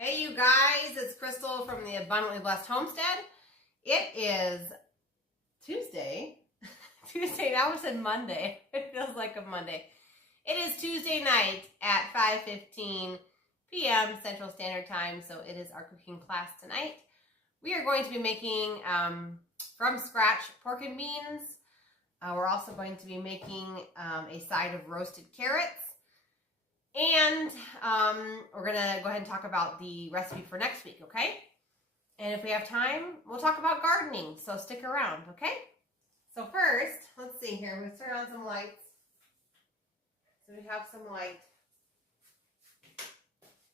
Hey you guys, it's Crystal from the Abundantly Blessed Homestead. It is Tuesday. Now I said Monday. It feels like a Monday. It is Tuesday night at 5:15 p.m. Central Standard Time, so it is our cooking class tonight. We are going to be making from scratch pork and beans. We're also going to be making a side of roasted carrots. And we're going to go ahead and talk about the recipe for next week, okay? And if we have time, we'll talk about gardening, so stick around, okay? So first, let's see here. I'm going to turn on some lights. So we have some light. I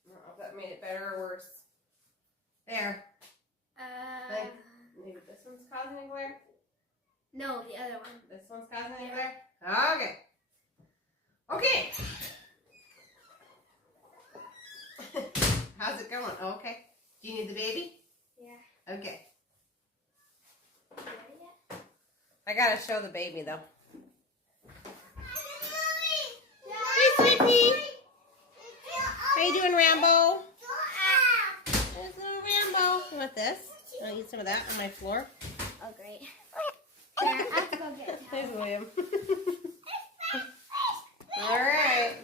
don't know if that made it better or worse. There. Maybe this one's causing a glare? No, the other one. This one's causing a glare? Okay. Okay. How's it going? Okay. Do you need the baby? Yeah. Okay. You ready yet? I gotta show the baby though. Hey, sweetie. How you doing, Rambo? There's little Rambo. You want this? I'll eat some of that on my floor. Oh, great. Yeah, I have to go get a There's towel. William. All right.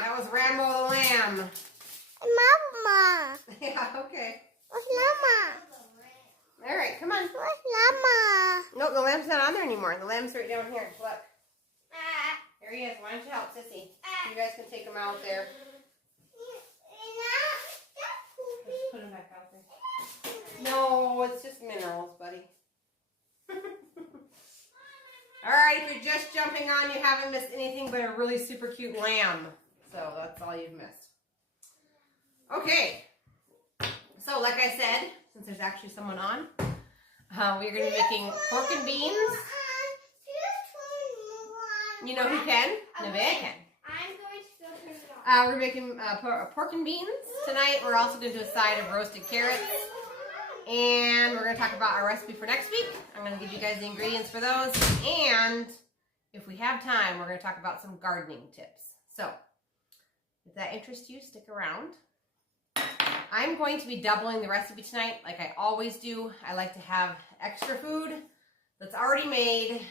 That was Rambo the lamb. Mama. Yeah, okay. Where's Mama? All right, come on. Where's Mama? No, the lamb's not on there anymore. The lamb's right down here. Look. Here he is. Why don't you help, Sissy? You guys can take him out there. Just put him back out there. No, it's just minerals, buddy. All right, if you're just jumping on, you haven't missed anything but a really super cute lamb. So that's all you've missed. Okay. So like I said, since there's actually someone on, we're going to be making pork and beans. You know who can? Nevaeh can. I'm going to go turn it on. We're making pork and beans tonight. We're also going to do a side of roasted carrots. And we're going to talk about our recipe for next week. I'm going to give you guys the ingredients for those. And if we have time, we're going to talk about some gardening tips. So if that interests you, stick around. I'm going to be doubling the recipe tonight like I always do. I like to have extra food that's already made.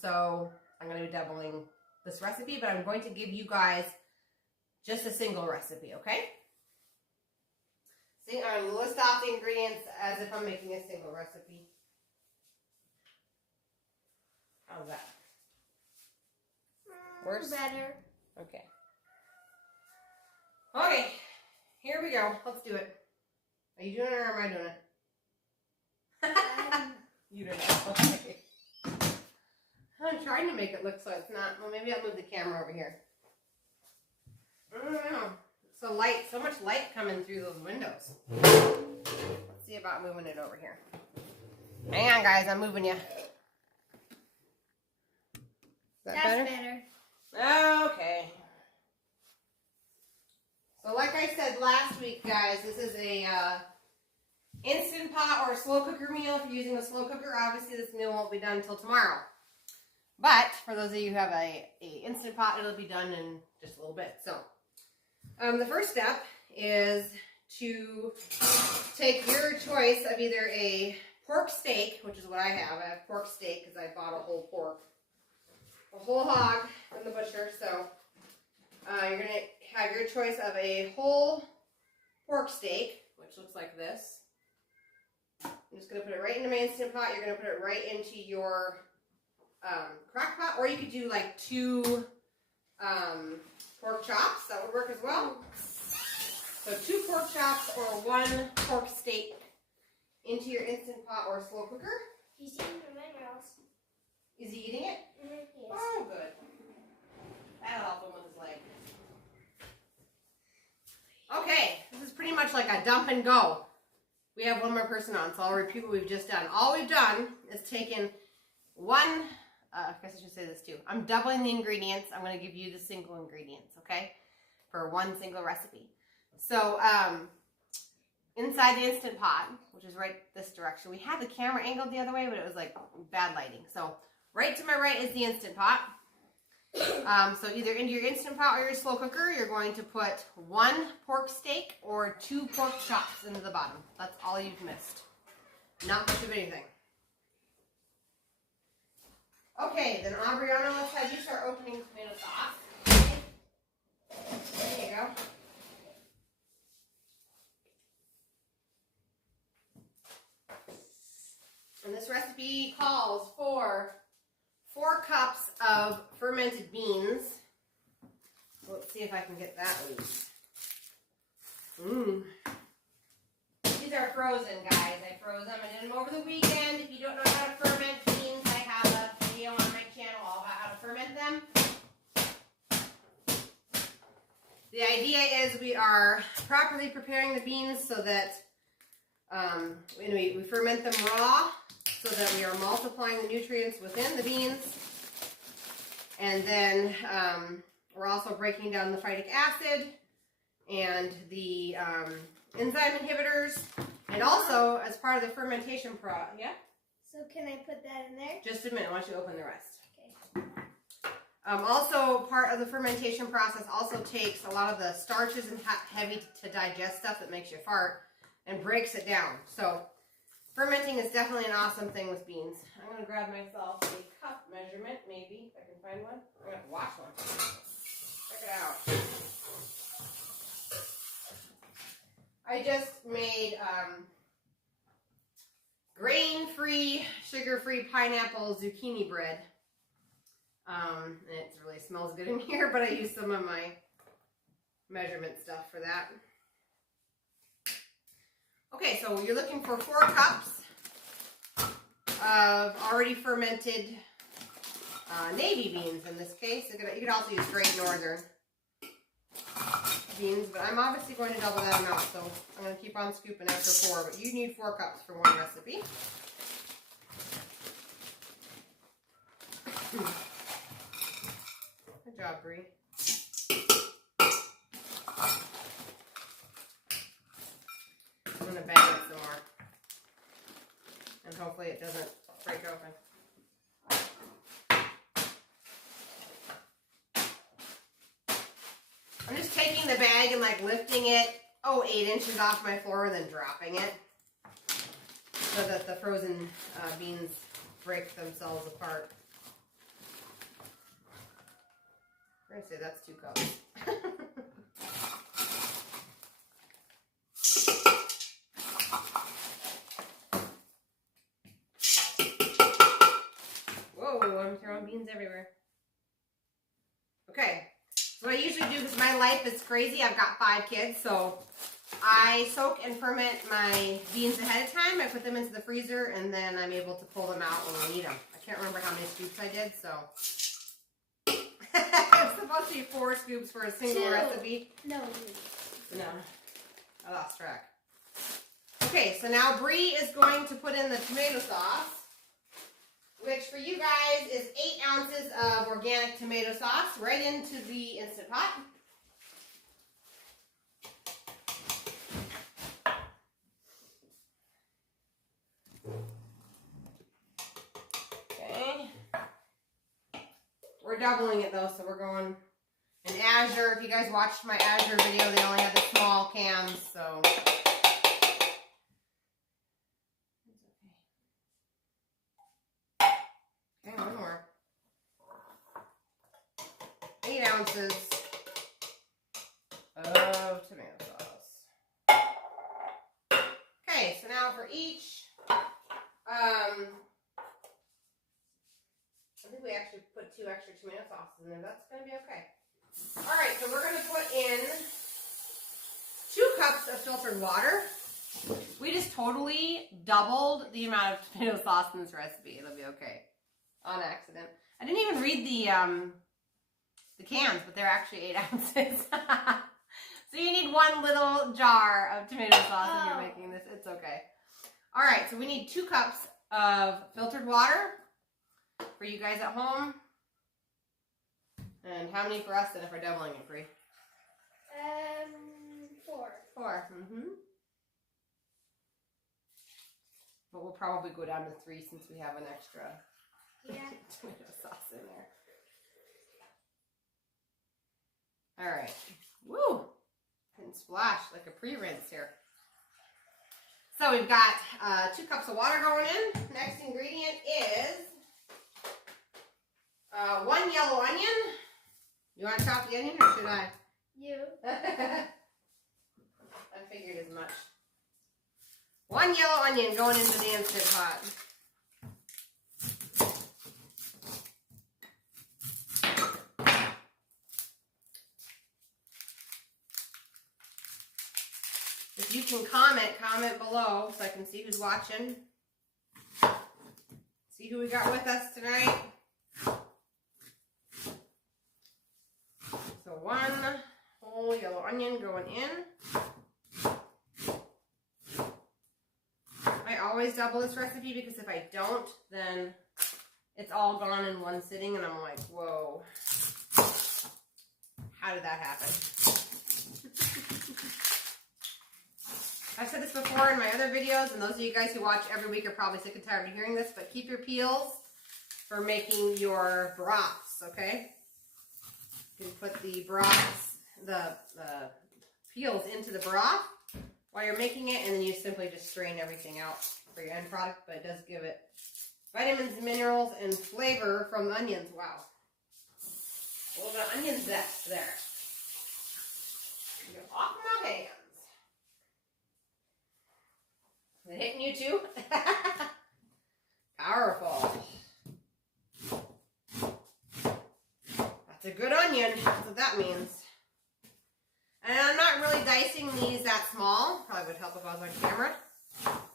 So I'm going to be doubling this recipe, but I'm going to give you guys just a single recipe, okay? See, I'm going to list off the ingredients as if I'm making a single recipe. How's that? Worse? Better. Okay. Okay, here we go. Let's do it. Are you doing it or am I doing it? You don't know. Okay. I'm trying to make it look so it's not. Well, maybe I'll move the camera over here. I don't know. So much light coming through those windows. Let's see about moving it over here. Hang on, guys. I'm moving you. That's better. Okay. So like I said last week, guys, this is a Instant Pot or a slow cooker meal. If you're using a slow cooker, obviously this meal won't be done until tomorrow. But for those of you who have a Instant Pot, it'll be done in just a little bit. So the first step is to take your choice of either a pork steak, which is what I have. I have pork steak because I bought a whole pork, a whole hog from the butcher. So you're going to have your choice of a whole pork steak, which looks like this. I'm just going to put it right into my Instant Pot. You're going to put it right into your crock pot, or you could do like 2 pork chops. That would work as well. So 2 pork chops or 1 pork steak into your Instant Pot or slow cooker. He's eating the minerals. Is he eating it? Yes. Oh, good. That'll help him with his leg. Okay, this is pretty much like a dump and go. We have one more person on, so I'll repeat what we've just done. All we've done is taken 1, I guess I should say this too. I'm doubling the ingredients. I'm going to give you the single ingredients, okay, for 1 single recipe. So inside the Instant Pot, which is right this direction, we had the camera angled the other way, but it was like bad lighting. So right to my right is the Instant Pot. So either into your Instant Pot or your slow cooker, you're going to put 1 pork steak or 2 pork chops into the bottom. That's all you've missed. Not much of anything. Okay, then Aubriana, let's have you start opening tomato sauce. There you go. And this recipe calls for 4 cups of fermented beans. Let's see if I can get that loose. These are frozen, guys. I froze them. I did them over the weekend. If you don't know how to ferment beans, I have a video on my channel all about how to ferment them. The idea is we are properly preparing the beans so that we ferment them raw so that we are multiplying the nutrients within the beans. And then we're also breaking down the phytic acid and the enzyme inhibitors. And also, as part of the fermentation yeah? So can I put that in there? Just a minute, why don't you open the rest? Okay. Also, part of the fermentation process also takes a lot of the starches and heavy to digest stuff that makes you fart and breaks it down. So, fermenting is definitely an awesome thing with beans. I'm going to grab myself a cup measurement, maybe, if I can find one. I'm going to wash one. Check it out. I just made grain-free, sugar-free pineapple zucchini bread. And it really smells good in here, but I used some of my measurement stuff for that. Okay, so you're looking for 4 cups of already fermented navy beans in this case. You could also use Great Northern beans, but I'm obviously going to double that amount, so I'm going to keep on scooping after 4, but you need 4 cups for one recipe. Good job, Brie. I'm going to bang it some more, and hopefully it doesn't break open. I'm just taking the bag and like lifting it, 8 inches off my floor and then dropping it so that the frozen beans break themselves apart. We're going to say that's 2 cups. Whoa, I'm throwing beans everywhere. Okay. So what I usually do, because my life is crazy, I've got 5 kids, so I soak and ferment my beans ahead of time. I put them into the freezer, and then I'm able to pull them out when we need them. I can't remember how many scoops I did, so. It's supposed to be 4 scoops for a single 2. recipe. No. I lost track. Okay, so now Brie is going to put in the tomato sauce, which for you guys is 8 ounces of organic tomato sauce right into the Instant Pot. Okay. We're doubling it though, so we're going in Azure. If you guys watched my Azure video, they only had the small cans, so. Okay, one more. 8 ounces of tomato sauce. Okay, so now for each, I think we actually put 2 extra tomato sauces in there. That's going to be okay. All right, so we're going to put in 2 cups of filtered water. We just totally doubled the amount of tomato sauce in this recipe. It'll be okay. On accident. I didn't even read the cans, but they're actually 8 ounces. So you need 1 little jar of tomato sauce if you're making this. It's okay. All right, so we need 2 cups of filtered water for you guys at home. And how many for us then if we're doubling it, Brie? 4. 4. But we'll probably go down to 3 since we have an extra Yeah. tomato sauce in there. All right. Woo! Didn't splash like a pre-rinse here. So we've got 2 cups of water going in. Next ingredient is 1 yellow onion. You want to chop the onion or should I? You. I figured as much. 1 yellow onion going into the Instant Pot. If you can comment below so I can see who's watching. See who we got with us tonight. So 1 whole yellow onion going in. I always double this recipe because if I don't, then it's all gone in one sitting and I'm like, whoa, how did that happen? I've said this before in my other videos, and those of you guys who watch every week are probably sick and tired of hearing this, but keep your peels for making your broths, okay? You can put the broths, the peels into the broth while you're making it, and then you simply just strain everything out for your end product, but it does give it vitamins, minerals, and flavor from the onions. Wow. A little bit of onion zest there. Get off my hands. Is it hitting you too? Powerful. That's a good onion. That's what that means. And I'm not really dicing these that small. Probably would help if I was on camera.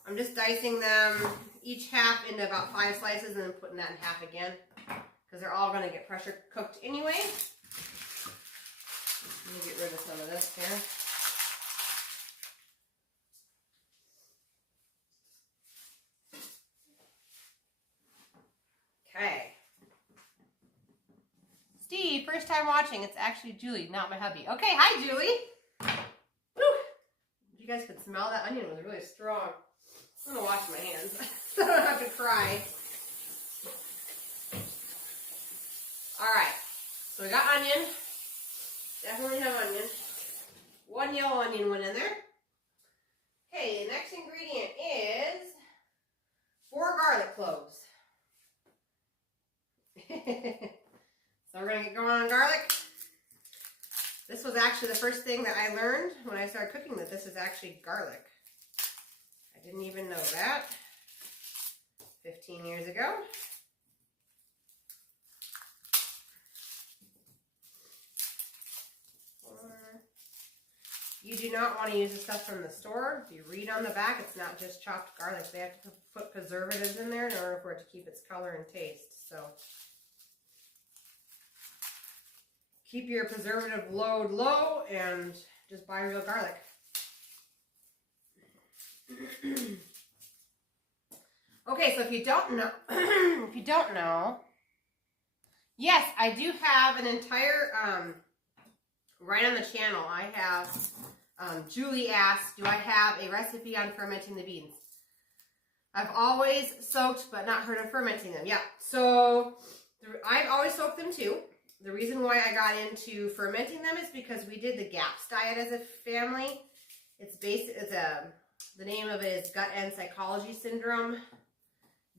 I'm just dicing them each half into about 5 slices and then putting that in half again. Because they're all going to get pressure cooked anyway. Let me get rid of some of this here. Okay. Steve, first time watching. It's actually Julie, not my hubby. Okay, hi Julie. Woo. You guys could smell that onion was really strong. I'm gonna wash my hands so I don't have to cry. Alright, so we got onion. Definitely have onion. 1 yellow onion went in there. Okay, the next ingredient is 4 garlic cloves. So we're going to get going on garlic. This was actually the first thing that I learned when I started cooking, that this is actually garlic. I didn't even know that 15 years ago. You do not want to use the stuff from the store. If you read on the back, it's not just chopped garlic. They have to put preservatives in there in order for it to keep its color and taste. So keep your preservative load low and just buy real garlic. Okay, so if you don't know, yes, I do have an entire, right on the channel, I have, Julie asked, do I have a recipe on fermenting the beans? I've always soaked, but not heard of fermenting them. Yeah, so I've always soaked them too. The reason why I got into fermenting them is because we did the GAPS diet as a family. The name of it is gut and psychology syndrome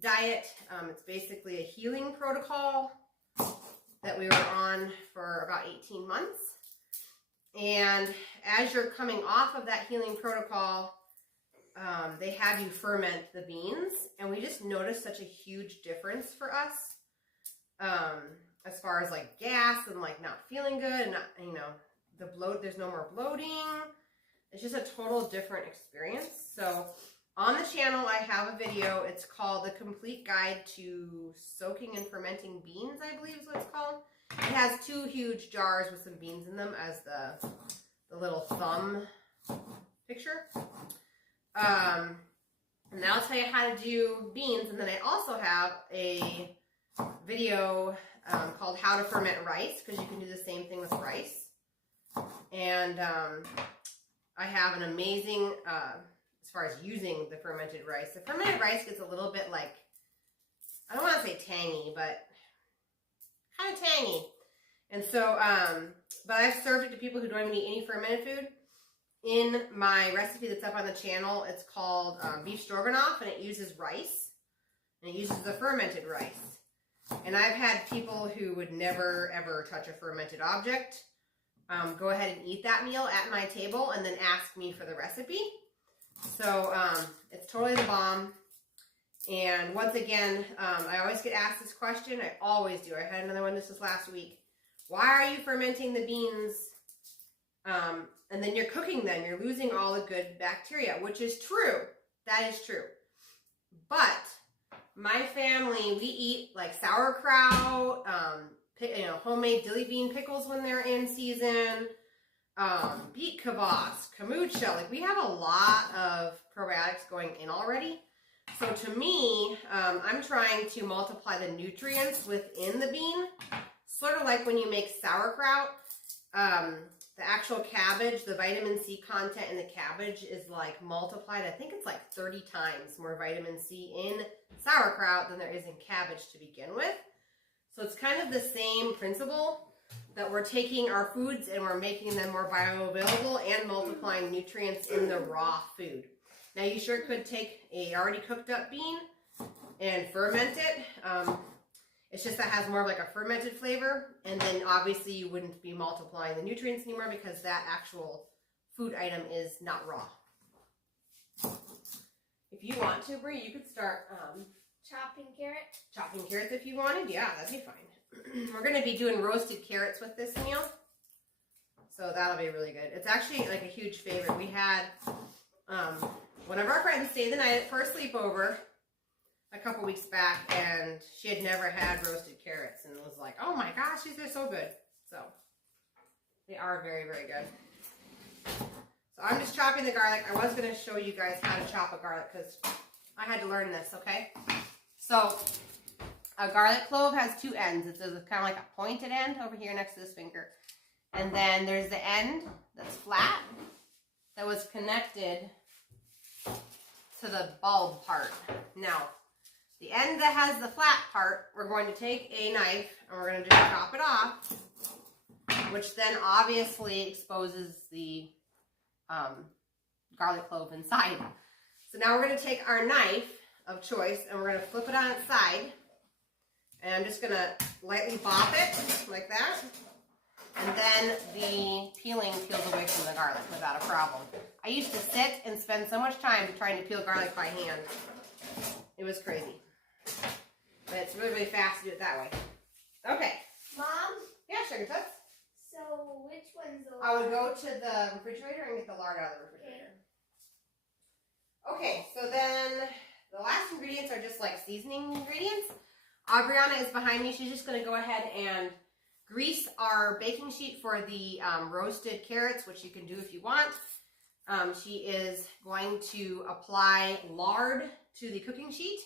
diet. It's basically a healing protocol that we were on for about 18 months. And as you're coming off of that healing protocol, they have you ferment the beans, and we just noticed such a huge difference for us, as far as like gas and like not feeling good, and not, you know, the bloat. There's no more bloating. It's just a total different experience. So on the channel, I have a video. It's called The Complete Guide to Soaking and Fermenting Beans, I believe is what it's called. It has 2 huge jars with some beans in them as the little thumb picture. And that'll tell you how to do beans. And then I also have a video called How to Ferment Rice, because you can do the same thing with rice. And I have an amazing, as far as using the fermented rice. The fermented rice gets a little bit like, I don't want to say tangy, but kind of tangy. And so, but I've served it to people who don't even eat any fermented food. In my recipe that's up on the channel, it's called beef stroganoff, and it uses rice, and it uses the fermented rice. And I've had people who would never, ever touch a fermented object go ahead and eat that meal at my table and then ask me for the recipe. So it's totally the bomb. And once again, I always get asked this question. I always do. I had another one this last week. Why are you fermenting the beans and then you're cooking them? You're losing all the good bacteria, which is true. That is true. But my family, we eat like sauerkraut, homemade dilly bean pickles when they're in season, beet kvass, kombucha. Like, we have a lot of probiotics going in already. So to me, I'm trying to multiply the nutrients within the bean. Sort of like when you make sauerkraut, the actual cabbage, the vitamin C content in the cabbage is like multiplied. I think it's like 30 times more vitamin C in sauerkraut than there is in cabbage to begin with. So it's kind of the same principle, that we're taking our foods and we're making them more bioavailable and multiplying nutrients in the raw food. Now, you sure could take a already cooked up bean and ferment it. It's just that has more of like a fermented flavor, and then obviously you wouldn't be multiplying the nutrients anymore because that actual food item is not raw. If you want to, Brie, you could start Chopping carrots. chopping carrots if you wanted. Yeah, that'd be fine. We're going to be doing roasted carrots with this meal, so that'll be really good. It's actually like a huge favorite. We had one of our friends stayed the night for a sleepover a couple weeks back, and she had never had roasted carrots and was like, oh my gosh, these are so good. So they are very, very good. So I'm just chopping the garlic. I was going to show you guys how to chop a garlic because I had to learn this, okay? So a garlic clove has two ends. It's kind of like a pointed end over here next to this finger. And then there's the end that's flat that was connected to the bulb part. Now, the end that has the flat part, we're going to take a knife and we're going to just chop it off, which then obviously exposes the garlic clove inside. So now we're going to take our knife of choice and we're going to flip it on its side. And I'm just going to lightly bop it like that. And then the peeling peels away from the garlic without a problem. I used to sit and spend so much time trying to peel garlic by hand. It was crazy. But it's really, really fast to do it that way. Okay. Mom? Yeah, sugar toots. So, which one's the I would go to the refrigerator and get the lard out of the refrigerator. Okay, so then the last ingredients are just like seasoning ingredients. Adriana is behind me. She's just going to go ahead and grease our baking sheet for the roasted carrots, which you can do if you want. She is going to apply lard to the cooking sheet.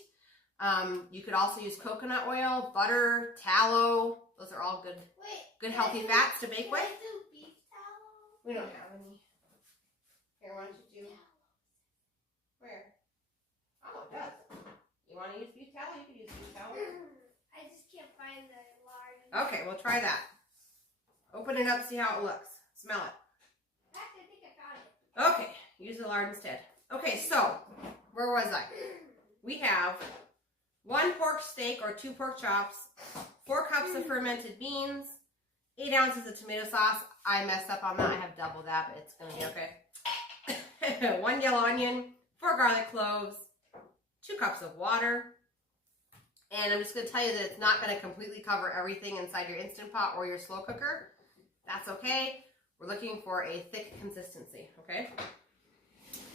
You could also use coconut oil, butter, tallow. Those are all good healthy fats to bake with. Can I do beef tallow? We don't have any. Here, why don't you do? Where? Oh, it does. You want to use beef tallow? You could use beef tallow. I just can't find the lard. Okay, we'll try that. Open it up, see how it looks. Smell it. Actually, I think I found it. Okay, use the lard instead. Okay, so, where was I? We have 1 pork steak or 2 pork chops, 4 cups of fermented beans, 8 ounces of tomato sauce. I messed up on that. I have double that, but it's going to be okay. 1 yellow onion, 4 garlic cloves, 2 cups of water. And I'm just going to tell you that it's not going to completely cover everything inside your Instant Pot or your slow cooker. That's okay. We're looking for a thick consistency, okay?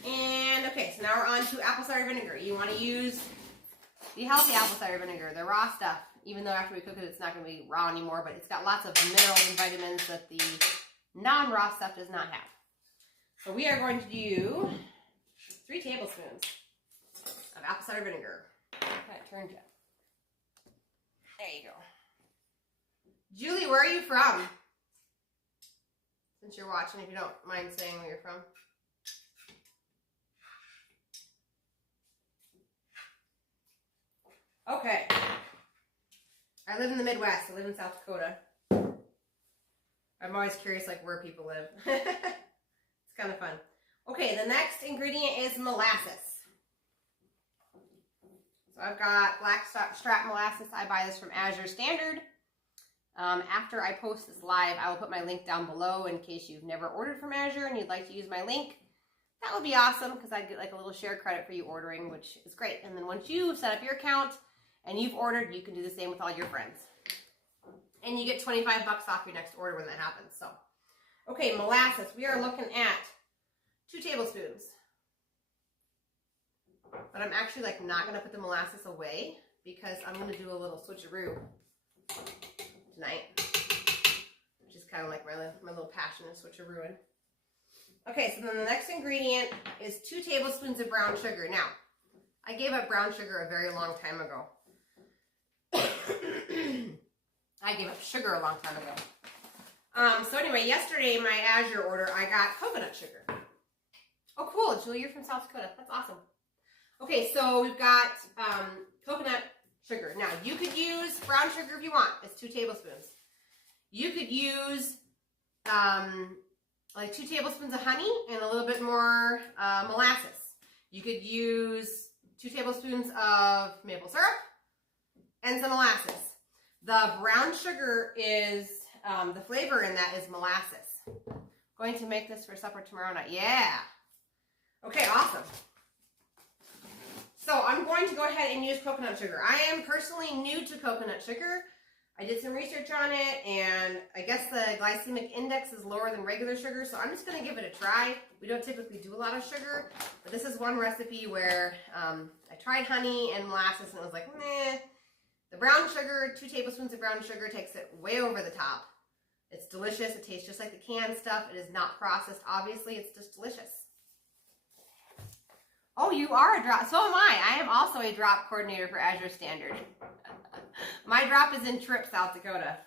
And, okay, so now we're on to apple cider vinegar. You want to use the healthy apple cider vinegar, the raw stuff. Even though after we cook it, it's not going to be raw anymore, but it's got lots of minerals and vitamins that the non-raw stuff does not have. So we are going to do 3 tablespoons of apple cider vinegar. Okay, turn it. There you go. Julie, where are you from? Since you're watching, if you don't mind saying where you're from. Okay. I live in the Midwest. I live in South Dakota. I'm always curious like where people live. It's kind of fun. Okay, the next ingredient is molasses. So I've got black strap molasses. I buy this from Azure Standard. After I post this live, I will put my link down below in case you've never ordered from Azure and you'd like to use my link. That would be awesome because I'd get like a little share credit for you ordering, which is great. And then once you set up your account and you've ordered, you can do the same with all your friends. And you get 25 bucks off your next order when that happens. So, okay, molasses. We are looking at 2 tablespoons. But I'm actually like not going to put the molasses away because I'm going to do a little switcheroo tonight, which is kind of like my little passion of switcherooing. Okay, so then the next ingredient is 2 tablespoons of brown sugar. Now, I gave up brown sugar a very long time ago. I gave up sugar a long time ago. So anyway, yesterday, my Azure order, I got coconut sugar. Oh, cool. Julie, you're from South Dakota. That's awesome. Okay, so we've got coconut sugar. Now, you could use brown sugar if you want. It's 2 tablespoons. You could use like 2 tablespoons of honey and a little bit more molasses. You could use 2 tablespoons of maple syrup and some molasses. The brown sugar is, the flavor in that is molasses. Going to make this for supper tomorrow night. Yeah. Okay, awesome. So I'm going to go ahead and use coconut sugar. I am personally new to coconut sugar. I did some research on it, and I guess the glycemic index is lower than regular sugar, so I'm just going to give it a try. We don't typically do a lot of sugar, but this is one recipe where I tried honey and molasses, and it was like, meh. The brown sugar, 2 tablespoons of brown sugar takes it way over the top. It's delicious. It tastes just like the canned stuff. It is not processed, obviously. It's just delicious. Oh, you are a drop. So am I. I am also a drop coordinator for Azure Standard. My drop is in Tripp, South Dakota.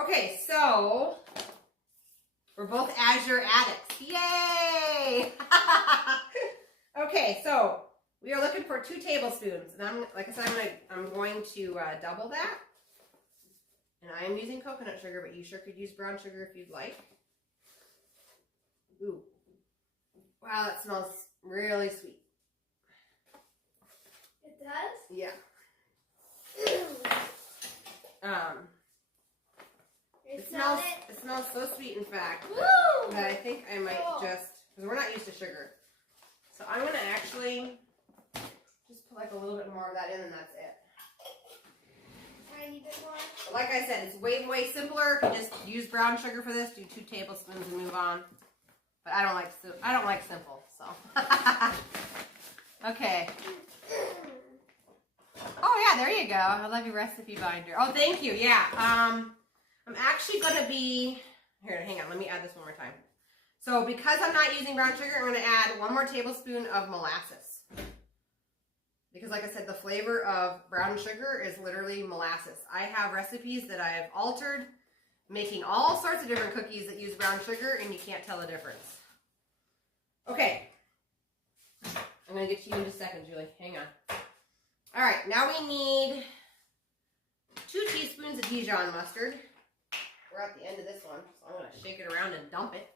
Okay, so we're both Azure addicts. Yay! Okay, so we are looking for 2 tablespoons. And like I said, I'm going to double that. And I am using coconut sugar, but you sure could use brown sugar if you'd like. Ooh. Wow, that smells really sweet. It does? Yeah. It smells so sweet, in fact, that I think I might just, because we're not used to sugar. So I'm going to actually just put like a little bit more of that in, and that's it. Tiny bit more? But like I said, it's way, way simpler. If you just use brown sugar for this, do 2 tablespoons and move on. But I don't like simple, so. Okay. Oh yeah, there you go. I love your recipe binder. Oh, thank you. Yeah. I'm actually gonna be here. Hang on. Let me add this one more time. So because I'm not using brown sugar, I'm gonna add 1 more tablespoon of molasses. Because like I said, the flavor of brown sugar is literally molasses. I have recipes that I have altered, making all sorts of different cookies that use brown sugar, and you can't tell the difference. Okay. I'm going to get to you in just a second, Julie. Hang on. All right, now we need 2 teaspoons of Dijon mustard. We're at the end of this one, so I'm going to shake it around and dump it.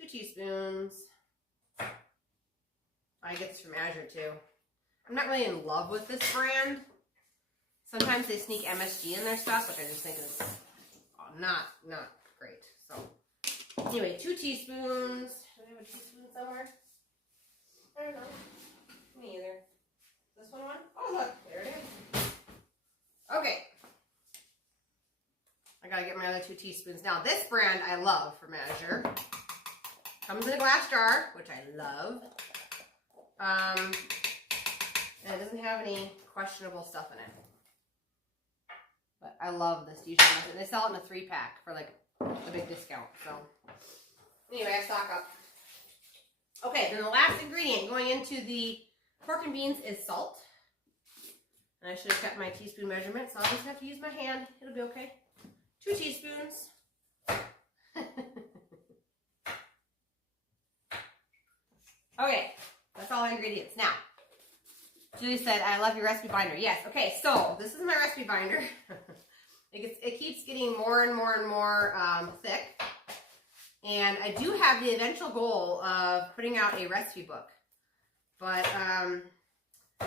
2 teaspoons. I get this from Azure too. I'm not really in love with this brand. Sometimes they sneak MSG in their stuff, which I just think is not great. So anyway, 2 teaspoons. Do I have a teaspoon somewhere? I don't know. Me either. This one? Oh look, there it is. Okay. I gotta get my other 2 teaspoons. Now this brand I love from Azure. Comes in a glass jar, which I love. And it doesn't have any questionable stuff in it. But I love this Dijon mustard. They sell it in a 3-pack for like a big discount. So anyway, I stock up. Okay, then the last ingredient going into the pork and beans is salt. And I should have kept my teaspoon measurement, so I'll just have to use my hand. It'll be okay. 2 teaspoons. Okay, that's all the ingredients. Now, Julie said, I love your recipe binder. Yes. Okay, so this is my recipe binder. It keeps getting more and more and more thick. And I do have the eventual goal of putting out a recipe book. But I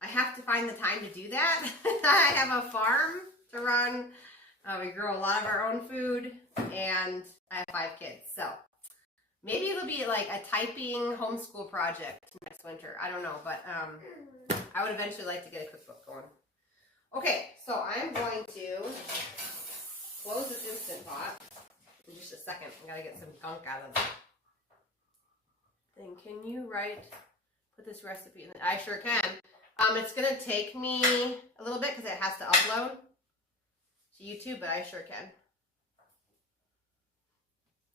have to find the time to do that. I have a farm to run. We grow a lot of our own food. And I have 5 kids. So maybe it'll be like a typing homeschool project next winter. I don't know. But I would eventually like to get a cookbook going. Okay, so I'm going to close this Instant Pot in just a second. I gotta get some gunk out of it. Then can you put this recipe in? I sure can. It's gonna take me a little bit because it has to upload to YouTube, but I sure can.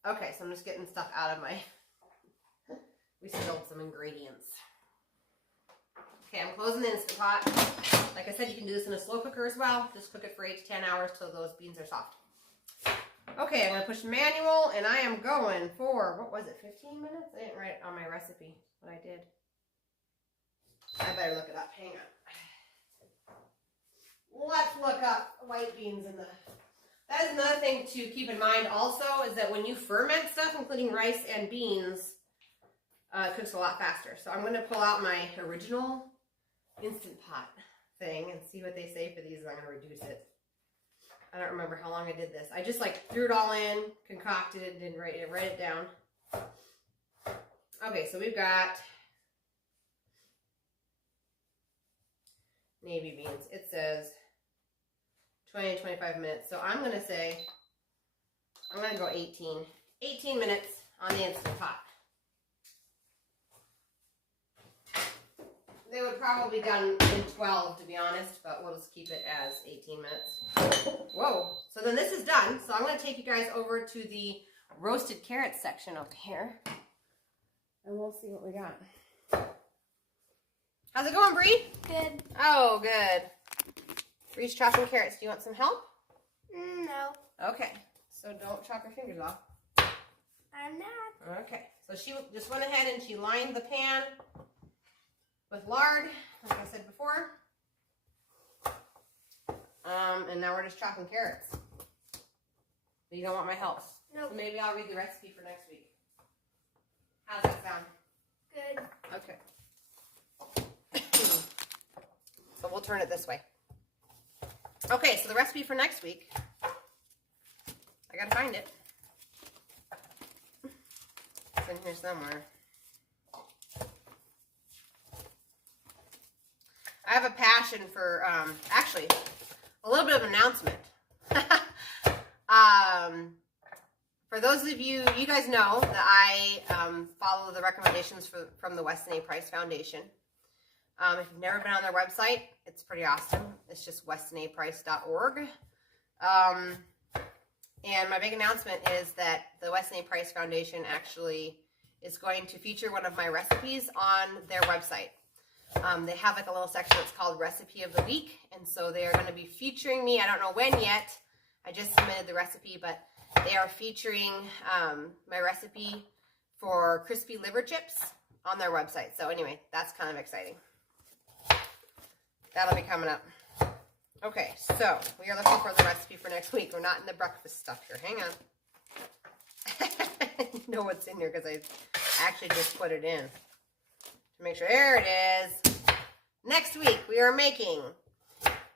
Okay, so I'm just getting stuff out of my. We spilled some ingredients. Okay, I'm closing the Instant Pot. Like I said, you can do this in a slow cooker as well. Just cook it for 8 to 10 hours till those beans are soft. Okay, I'm going to push manual, and I am going for, what was it, 15 minutes? I didn't write it on my recipe, but I did. I better look it up. Hang on. Let's look up white beans in the... That is another thing to keep in mind also, is that when you ferment stuff, including rice and beans, it cooks a lot faster. So I'm going to pull out my original Instant Pot thing and see what they say for these, and I'm going to reduce it. I don't remember how long I did this. I just threw it all in, concocted it, and didn't write it down. Okay, so we've got navy beans. It says 20 to 25 minutes. So I'm going to say, I'm going to go 18. 18 minutes on the Instant Pot. They would probably be done in 12, to be honest, but we'll just keep it as 18 minutes. Whoa. So then this is done. So I'm going to take you guys over to the roasted carrots section over here. And we'll see what we got. How's it going, Bree? Good. Oh, good. Bree's chopping carrots. Do you want some help? No. Okay. So don't chop your fingers off. I'm not. Okay. So she just went ahead and she lined the pan with lard, like I said before. And now we're just chopping carrots. But you don't want my help. Nope. So maybe I'll read the recipe for next week. How's that sound? Good. Okay. So we'll turn it this way. Okay, so the recipe for next week. I gotta find it. It's in here somewhere. I have a passion for, actually, a little bit of an announcement. For those of you, you guys know that I follow the recommendations from the Weston A. Price Foundation. If you've never been on their website, it's pretty awesome. It's just westonaprice.org. And my big announcement is that the Weston A. Price Foundation actually is going to feature one of my recipes on their website. They have a little section that's called Recipe of the Week, and so they are going to be featuring me. I don't know when yet. I just submitted the recipe, but they are featuring my recipe for crispy liver chips on their website. So anyway, that's kind of exciting. That'll be coming up. Okay, so we are looking for the recipe for next week. We're not in the breakfast stuff here. Hang on. You know what's in here because I actually just put it in to make sure. There it is. Next week we are making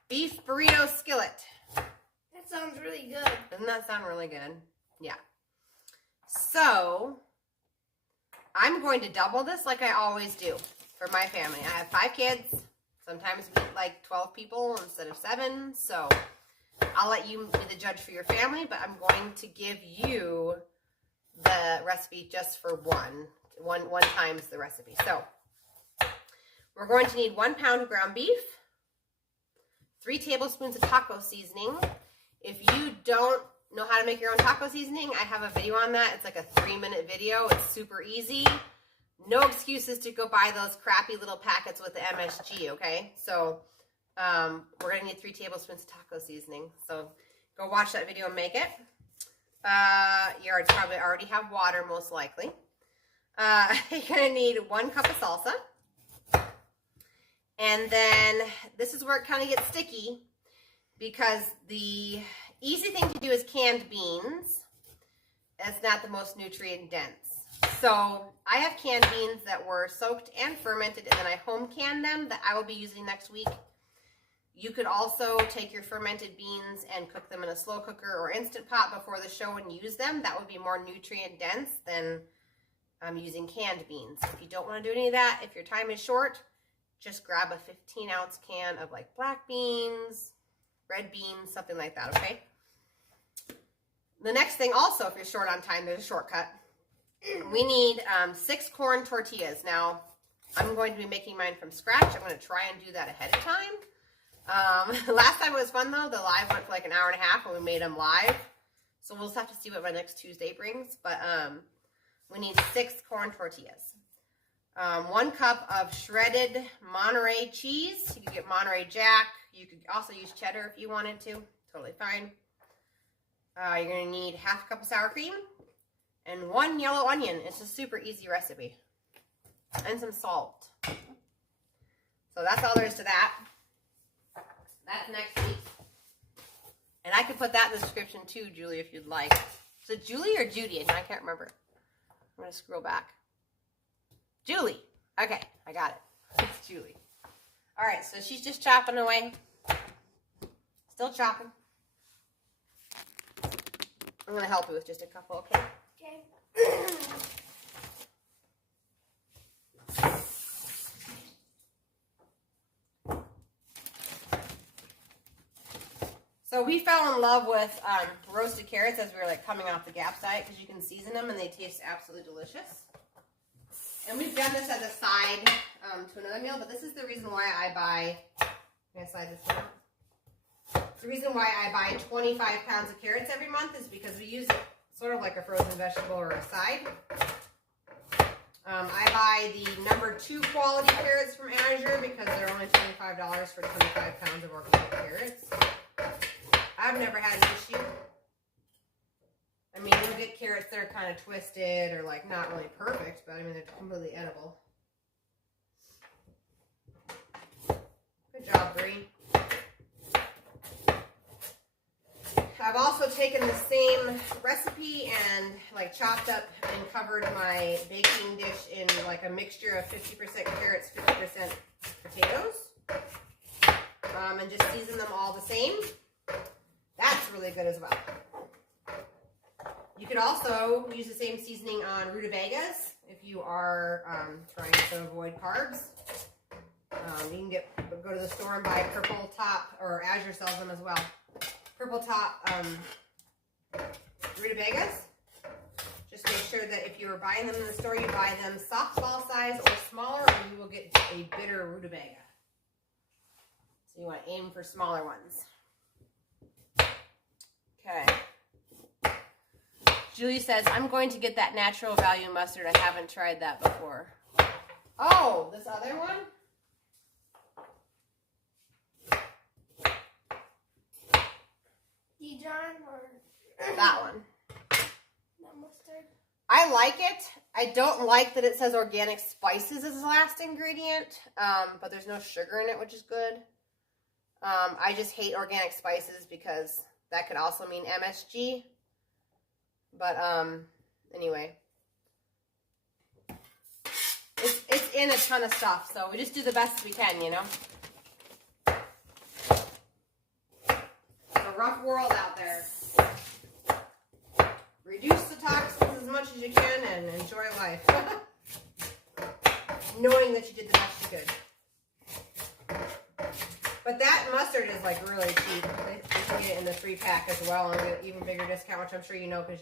beef burrito skillet. That sounds really good. Doesn't that sound really good? Yeah. So I'm going to double this like I always do for my family. I have 5 kids. Sometimes we eat like 12 people instead of 7. So I'll let you be the judge for your family, but I'm going to give you the recipe just for one times the recipe. So we're going to need 1 pound of ground beef, 3 tablespoons of taco seasoning. If you don't know how to make your own taco seasoning, I have a video on that. It's like a 3-minute video. It's super easy. No excuses to go buy those crappy little packets with the MSG, okay? So we're going to need 3 tablespoons of taco seasoning. So go watch that video and make it. You probably already have water, most likely. You're going to need 1 cup of salsa. And then this is where it kind of gets sticky because the easy thing to do is canned beans. It's not the most nutrient dense. So I have canned beans that were soaked and fermented, and then I home canned them that I will be using next week. You could also take your fermented beans and cook them in a slow cooker or Instant Pot before the show and use them. That would be more nutrient dense than using canned beans. If you don't want to do any of that, if your time is short, just grab a 15-ounce can of like black beans, red beans, something like that, okay? The next thing also, if you're short on time, there's a shortcut. We need 6 corn tortillas. Now, I'm going to be making mine from scratch. I'm going to try and do that ahead of time. Last time it was fun, though. The live went for like an hour and a half, and we made them live. So we'll just have to see what my next Tuesday brings. But we need 6 corn tortillas. 1 cup of shredded Monterey cheese. You could get Monterey Jack. You could also use cheddar if you wanted to. Totally fine. You're going to need half a cup of sour cream and 1 yellow onion. It's a super easy recipe. And some salt. So that's all there is to that. That's next week. And I could put that in the description too, Julie, if you'd like. Is it Julie or Judy? I can't remember. I'm going to scroll back. Julie. Okay, I got it. It's Julie. All right, so she's just chopping away. Still chopping. I'm going to help you with just a couple, okay? Okay. So we fell in love with roasted carrots as we were like coming off the GAPS diet because you can season them and they taste absolutely delicious. And we've done this as a side to another meal, but this is the reason why I buy, I'm going to slide this one out. The reason why I buy 25 pounds of carrots every month is because we use it sort of like a frozen vegetable or a side. I buy the number 2 quality carrots from Azure because they're only $25 for 25 pounds of organic carrots. I've never had an issue. I mean, you'll get carrots that are kind of twisted or like not really perfect, but I mean, they're completely edible. Good job, Bree. I've also taken the same recipe and like chopped up and covered my baking dish in like a mixture of 50% carrots, 50% potatoes. And just season them all the same. That's really good as well. You could also use the same seasoning on rutabagas if you are trying to avoid carbs. You can go to the store and buy Purple Top, or Azure sells them as well. Purple Top rutabagas. Just make sure that if you are buying them in the store, you buy them softball size or smaller, or you will get a bitter rutabaga. So you want to aim for smaller ones. Okay. Julie says, I'm going to get that natural value mustard. I haven't tried that before. Oh, this other one? Dijon or That one. that mustard? I like it. I don't like that it says organic spices as the last ingredient, but there's no sugar in it, which is good. I just hate organic spices because that could also mean MSG. But anyway, it's in a ton of stuff, so we just do the best we can, you know. It's a rough world out there. Reduce the toxins as much as you can and enjoy life. Knowing that you did the best you could. But that mustard is like really cheap. You can get it in the 3-pack as well and get an even bigger discount, which I'm sure you know because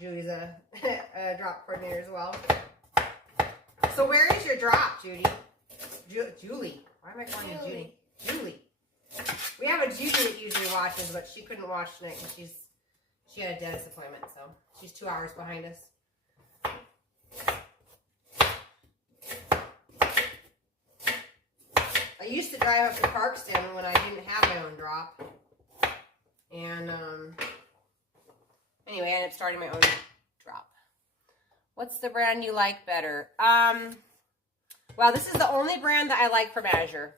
Julie's a drop coordinator as well. So where is your drop, Judy? Julie. Why am I calling you Judy? Julie. We have a Judy that usually watches, but she couldn't watch tonight because she had a dentist appointment, so she's 2 hours behind us. I used to drive up to Parkston when I didn't have my own drop. And anyway, I ended up starting my own drop. What's the brand you like better? Well, this is the only brand that I like from Azure.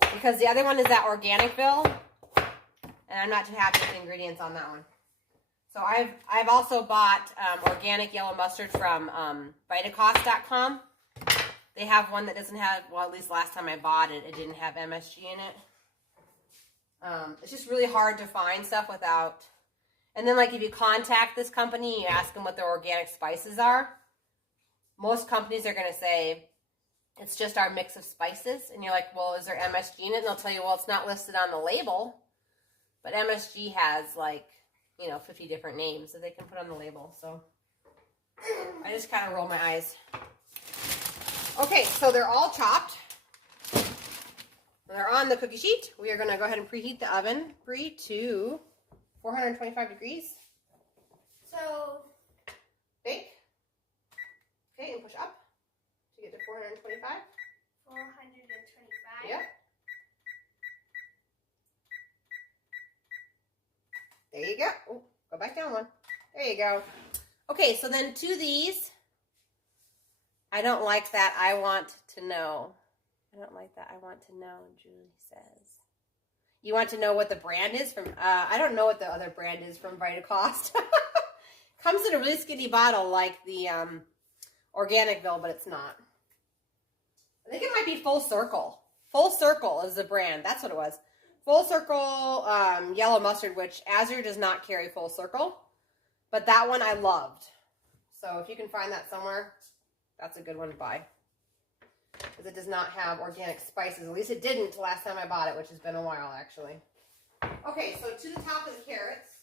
Because the other one is that Organicville. And I'm not too happy with the ingredients on that one. So I've also bought organic yellow mustard from Vitacost.com. They have one that doesn't have, well, at least last time I bought it, it didn't have MSG in it. It's just really hard to find stuff without. And then, like, if you contact this company, you ask them what their organic spices are. Most companies are going to say, it's just our mix of spices. And you're like, well, is there MSG in it? And they'll tell you, well, it's not listed on the label. But MSG has, like, 50 different names that they can put on the label. So I just kind of roll my eyes. Okay, so they're all chopped. They're on the cookie sheet. We are going to go ahead and preheat the oven to 425 degrees. So, Bake. Okay, and push up to get to 425. 425. Yep. There you go. Oh, go back down one. There you go. Okay, so then to these, I don't like that. I want to know. I don't like that. I want to know, Julie says. You want to know what the brand is from? I don't know what the other brand is from Vitacost. Comes in a really skinny bottle like the Organicville, but it's not. I think it might be Full Circle. Full Circle is the brand. That's what it was. Full Circle yellow mustard, which Azure does not carry Full Circle. But that one I loved. So if you can find that somewhere, that's a good one to buy. Because it does not have organic spices. At least it didn't last time I bought it, which has been a while, actually. Okay, so to the top of the carrots.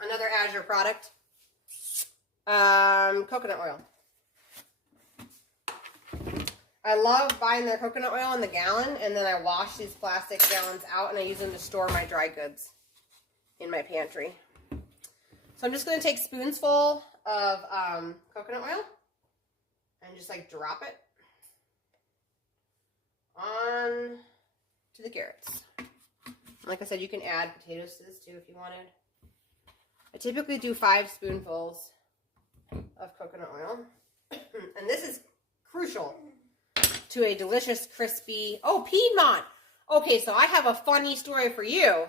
Another Azure product. Coconut oil. I love buying their coconut oil in the gallon, and then I wash these plastic gallons out, and I use them to store my dry goods in my pantry. So I'm just going to take spoonsful of coconut oil and just like drop it on to the carrots. Like I said, you can add potatoes to this too if you wanted. I typically do 5 spoonfuls of coconut oil. And this is crucial to a delicious, crispy... Oh, Piedmont! Okay, so I have a funny story for you.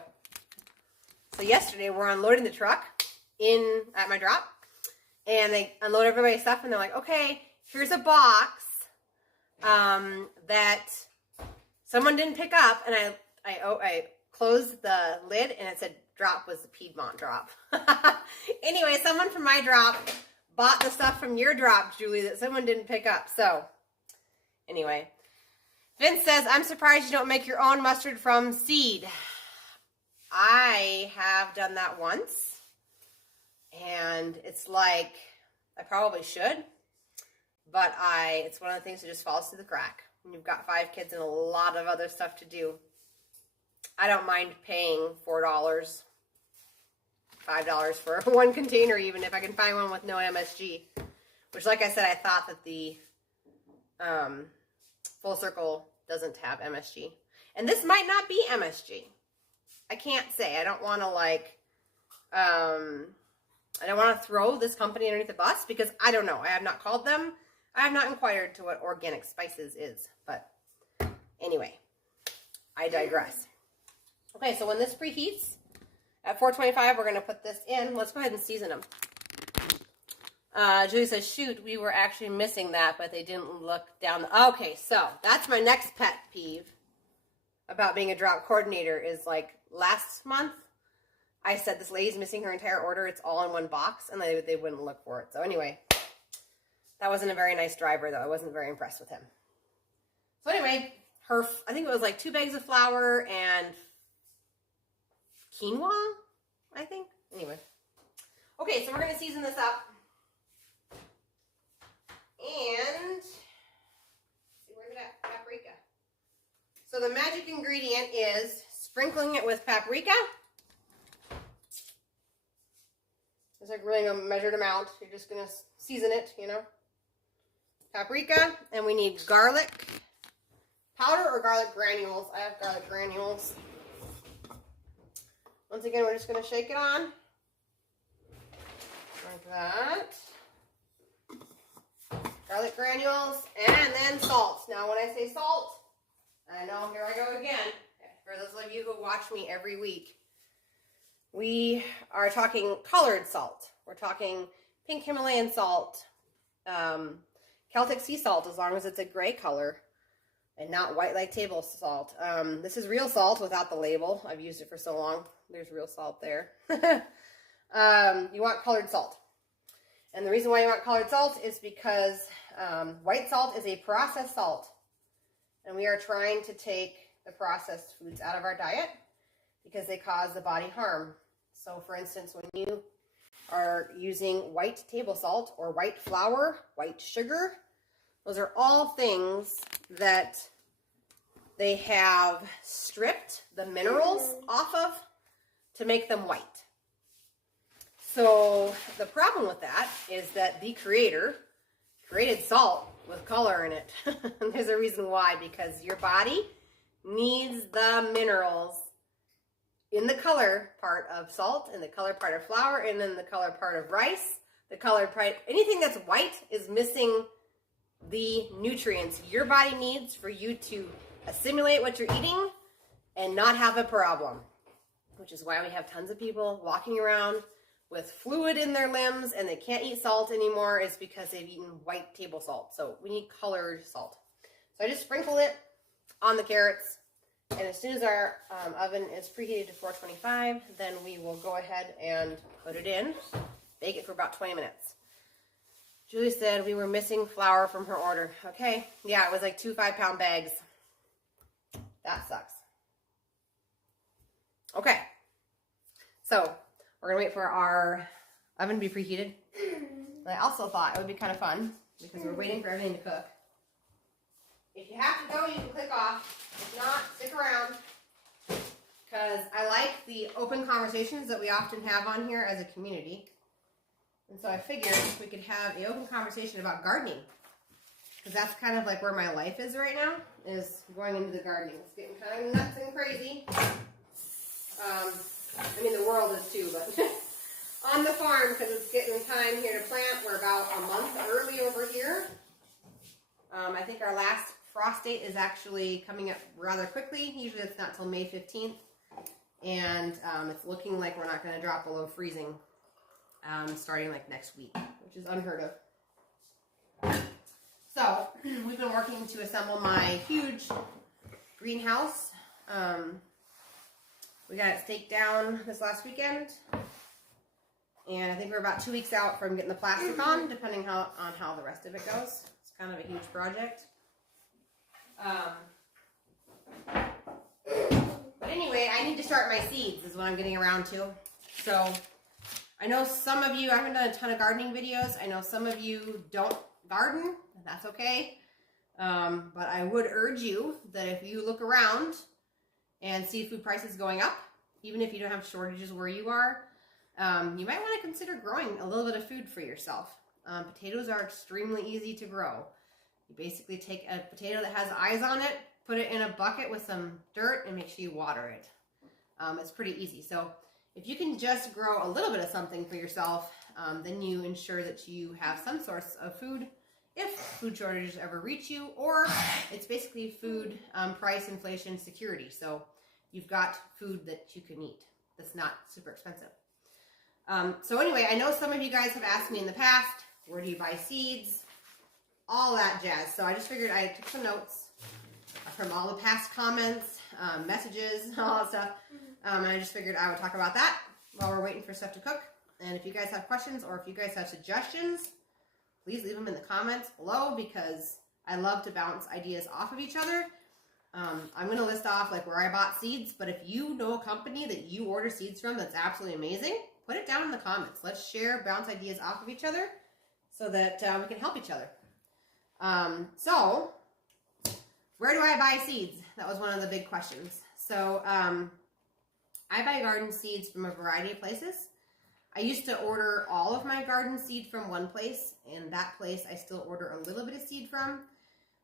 So yesterday, we're unloading the truck at my drop. And they unload everybody's stuff, and they're like, okay, here's a box that someone didn't pick up. And I closed the lid, and it said drop was the Piedmont drop. Anyway, someone from my drop bought the stuff from your drop, Julie, that someone didn't pick up. So, anyway. Vince says, I'm surprised you don't make your own mustard from seed. I have done that once. And it's like, I probably should. But it's one of the things that just falls through the crack. When you've got 5 kids and a lot of other stuff to do. I don't mind paying $4, $5 for one container, even if I can find one with no MSG. Which, like I said, I thought that the Full Circle doesn't have MSG. And this might not be MSG. I can't say. I don't want to, I don't want to throw this company underneath the bus because I don't know. I have not called them. I have not inquired to what organic spices is. But anyway, I digress. Okay, so when this preheats at 425, we're going to put this in. Let's go ahead and season them. Julie says, shoot, we were actually missing that, but they didn't look down. Okay, so that's my next pet peeve about being a drop coordinator is like last month, I said this lady's missing her entire order. It's all in one box, and they wouldn't look for it. So anyway, that wasn't a very nice driver, though. I wasn't very impressed with him. So anyway, I think it was like 2 bags of flour and quinoa, I think. Anyway. Okay, so we're going to season this up. And, where's it at? Paprika. So the magic ingredient is sprinkling it with paprika. It's like really a measured amount. You're just going to season it, you know. Paprika. And we need garlic powder or garlic granules. I have garlic granules. Once again, we're just going to shake it on. Like that. Garlic granules, and then salt. Now when I say salt, I know, here I go again. For those of you who watch me every week, we are talking colored salt. We're talking pink Himalayan salt, Celtic sea salt, as long as it's a gray color and not white like table salt. This is real salt without the label. I've used it for so long. There's real salt there. You want colored salt. And the reason why you want colored salt is because white salt is a processed salt. And we are trying to take the processed foods out of our diet because they cause the body harm. So for instance, when you are using white table salt or white flour, white sugar, those are all things that they have stripped the minerals off of to make them white. So the problem with that is that the creator created salt with color in it. And there's a reason why, because your body needs the minerals in the color part of salt, in the color part of flour, and in the color part of rice. The color part, anything that's white is missing the nutrients your body needs for you to assimilate what you're eating and not have a problem. Which is why we have tons of people walking around with fluid in their limbs and they can't eat salt anymore, is because they've eaten white table salt. So we need colored salt. So I just sprinkle it on the carrots, and as soon as our oven is preheated to 425, then we will go ahead and put it in, bake it for about 20 minutes. Julie said we were missing flour from her order. Okay, yeah, it was like 2 5-pound bags. That sucks. Okay, so we're gonna wait for our oven to be preheated. And I also thought it would be kind of fun, because we're waiting for everything to cook. If you have to go, you can click off. If not, stick around, because I like the open conversations that we often have on here as a community. And so I figured we could have an open conversation about gardening, because that's kind of like where my life is right now, is going into the gardening. It's getting kind of nuts and crazy. I mean, the world is too, but on the farm, because it's getting time here to plant. We're about a month early over here. I think our last frost date is actually coming up rather quickly. Usually it's not till May 15th. And it's looking like we're not going to drop below freezing starting like next week, which is unheard of. So we've been working to assemble my huge greenhouse. We got it staked down this last weekend, and I think we're about 2 weeks out from getting the plastic on, depending on how the rest of it goes. It's kind of a huge project. But anyway, I need to start my seeds is what I'm getting around to. So I know some of you, I haven't done a ton of gardening videos. I know some of you don't garden, and that's okay. But I would urge you that if you look around and see food prices going up, even if you don't have shortages where you are, you might want to consider growing a little bit of food for yourself. Potatoes are extremely easy to grow. You basically take a potato that has eyes on it, put it in a bucket with some dirt, and make sure you water it. It's pretty easy. So if you can just grow a little bit of something for yourself, then you ensure that you have some source of food if food shortages ever reach you, or it's basically food price inflation security. So you've got food that you can eat that's not super expensive. So anyway, I know some of you guys have asked me in the past, where do you buy seeds? All that jazz. So I just figured I took some notes from all the past comments, messages, all that stuff. And I just figured I would talk about that while we're waiting for stuff to cook. And if you guys have questions or if you guys have suggestions, please leave them in the comments below, because I love to bounce ideas off of each other. I'm going to list off like where I bought seeds, but if you know a company that you order seeds from that's absolutely amazing, put it down in the comments. Let's share, bounce ideas off of each other so that we can help each other. So where do I buy seeds? That was one of the big questions. So I buy garden seeds from a variety of places. I used to order all of my garden seed from one place, and that place I still order a little bit of seed from.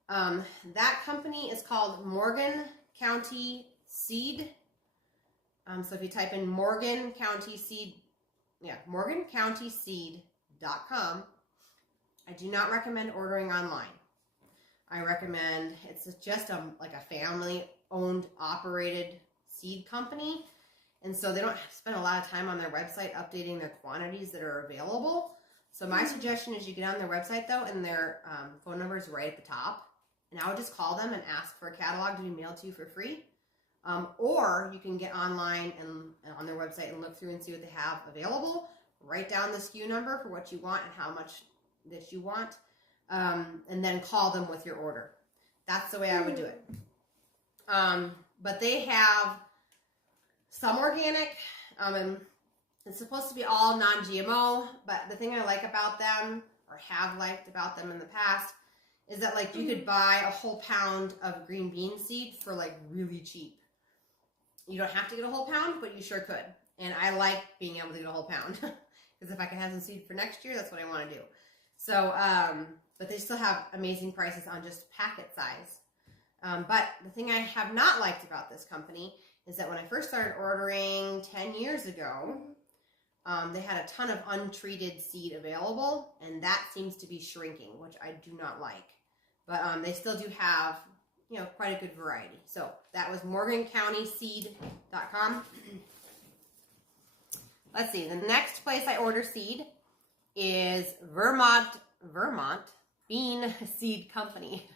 That company is called Morgan County Seed. So if you type in Morgan County Seed, yeah, morgancountyseed.com. ciderseed.com. I do not recommend ordering online. I recommend, it's just like a family-owned, operated seed company. And so they don't spend a lot of time on their website updating their quantities that are available. So my suggestion is you get on their website, though, and their phone number is right at the top. And I would just call them and ask for a catalog to be mailed to you for free. Or you can get online and on their website and look through and see what they have available. Write down the SKU number for what you want and how much that you want. And then call them with your order. That's the way I would do it. But they have some organic, and it's supposed to be all non-GMO, but the thing I like about them, or have liked about them in the past, is that like you could buy a whole pound of green bean seed for like really cheap. You don't have to get a whole pound, but you sure could. And I like being able to get a whole pound, because if I can have some seed for next year, that's what I want to do. So, but they still have amazing prices on just packet size. But the thing I have not liked about this company is that when I first started ordering 10 years ago, they had a ton of untreated seed available, and that seems to be shrinking, which I do not like. But they still do have, you know, quite a good variety. So that was morgancountyseed.com. Let's see, the next place I order seed is Vermont Bean Seed Company.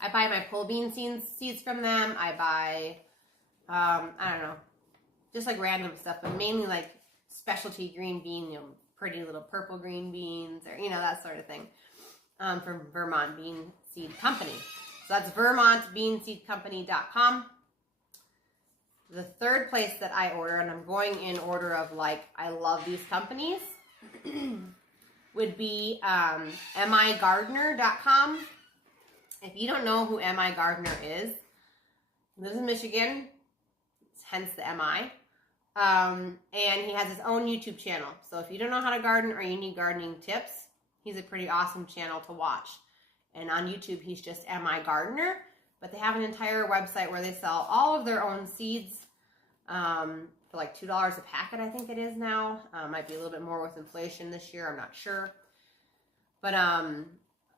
I buy my pole bean seeds from them. I buy, I don't know, just like random stuff, but mainly like specialty green bean, you know, pretty little purple green beans, or, you know, that sort of thing, from Vermont Bean Seed Company. So that's vermontbeanseedcompany.com. The third place that I order, and I'm going in order of like, I love these companies, would be migardener.com. If you don't know who M.I. Gardner is, he lives in Michigan, hence the M.I. And he has his own YouTube channel. So if you don't know how to garden or you need gardening tips, he's a pretty awesome channel to watch. And on YouTube, he's just M.I. Gardner. But they have an entire website where they sell all of their own seeds for like $2 a packet, I think it is now. Might be a little bit more with inflation this year, I'm not sure. But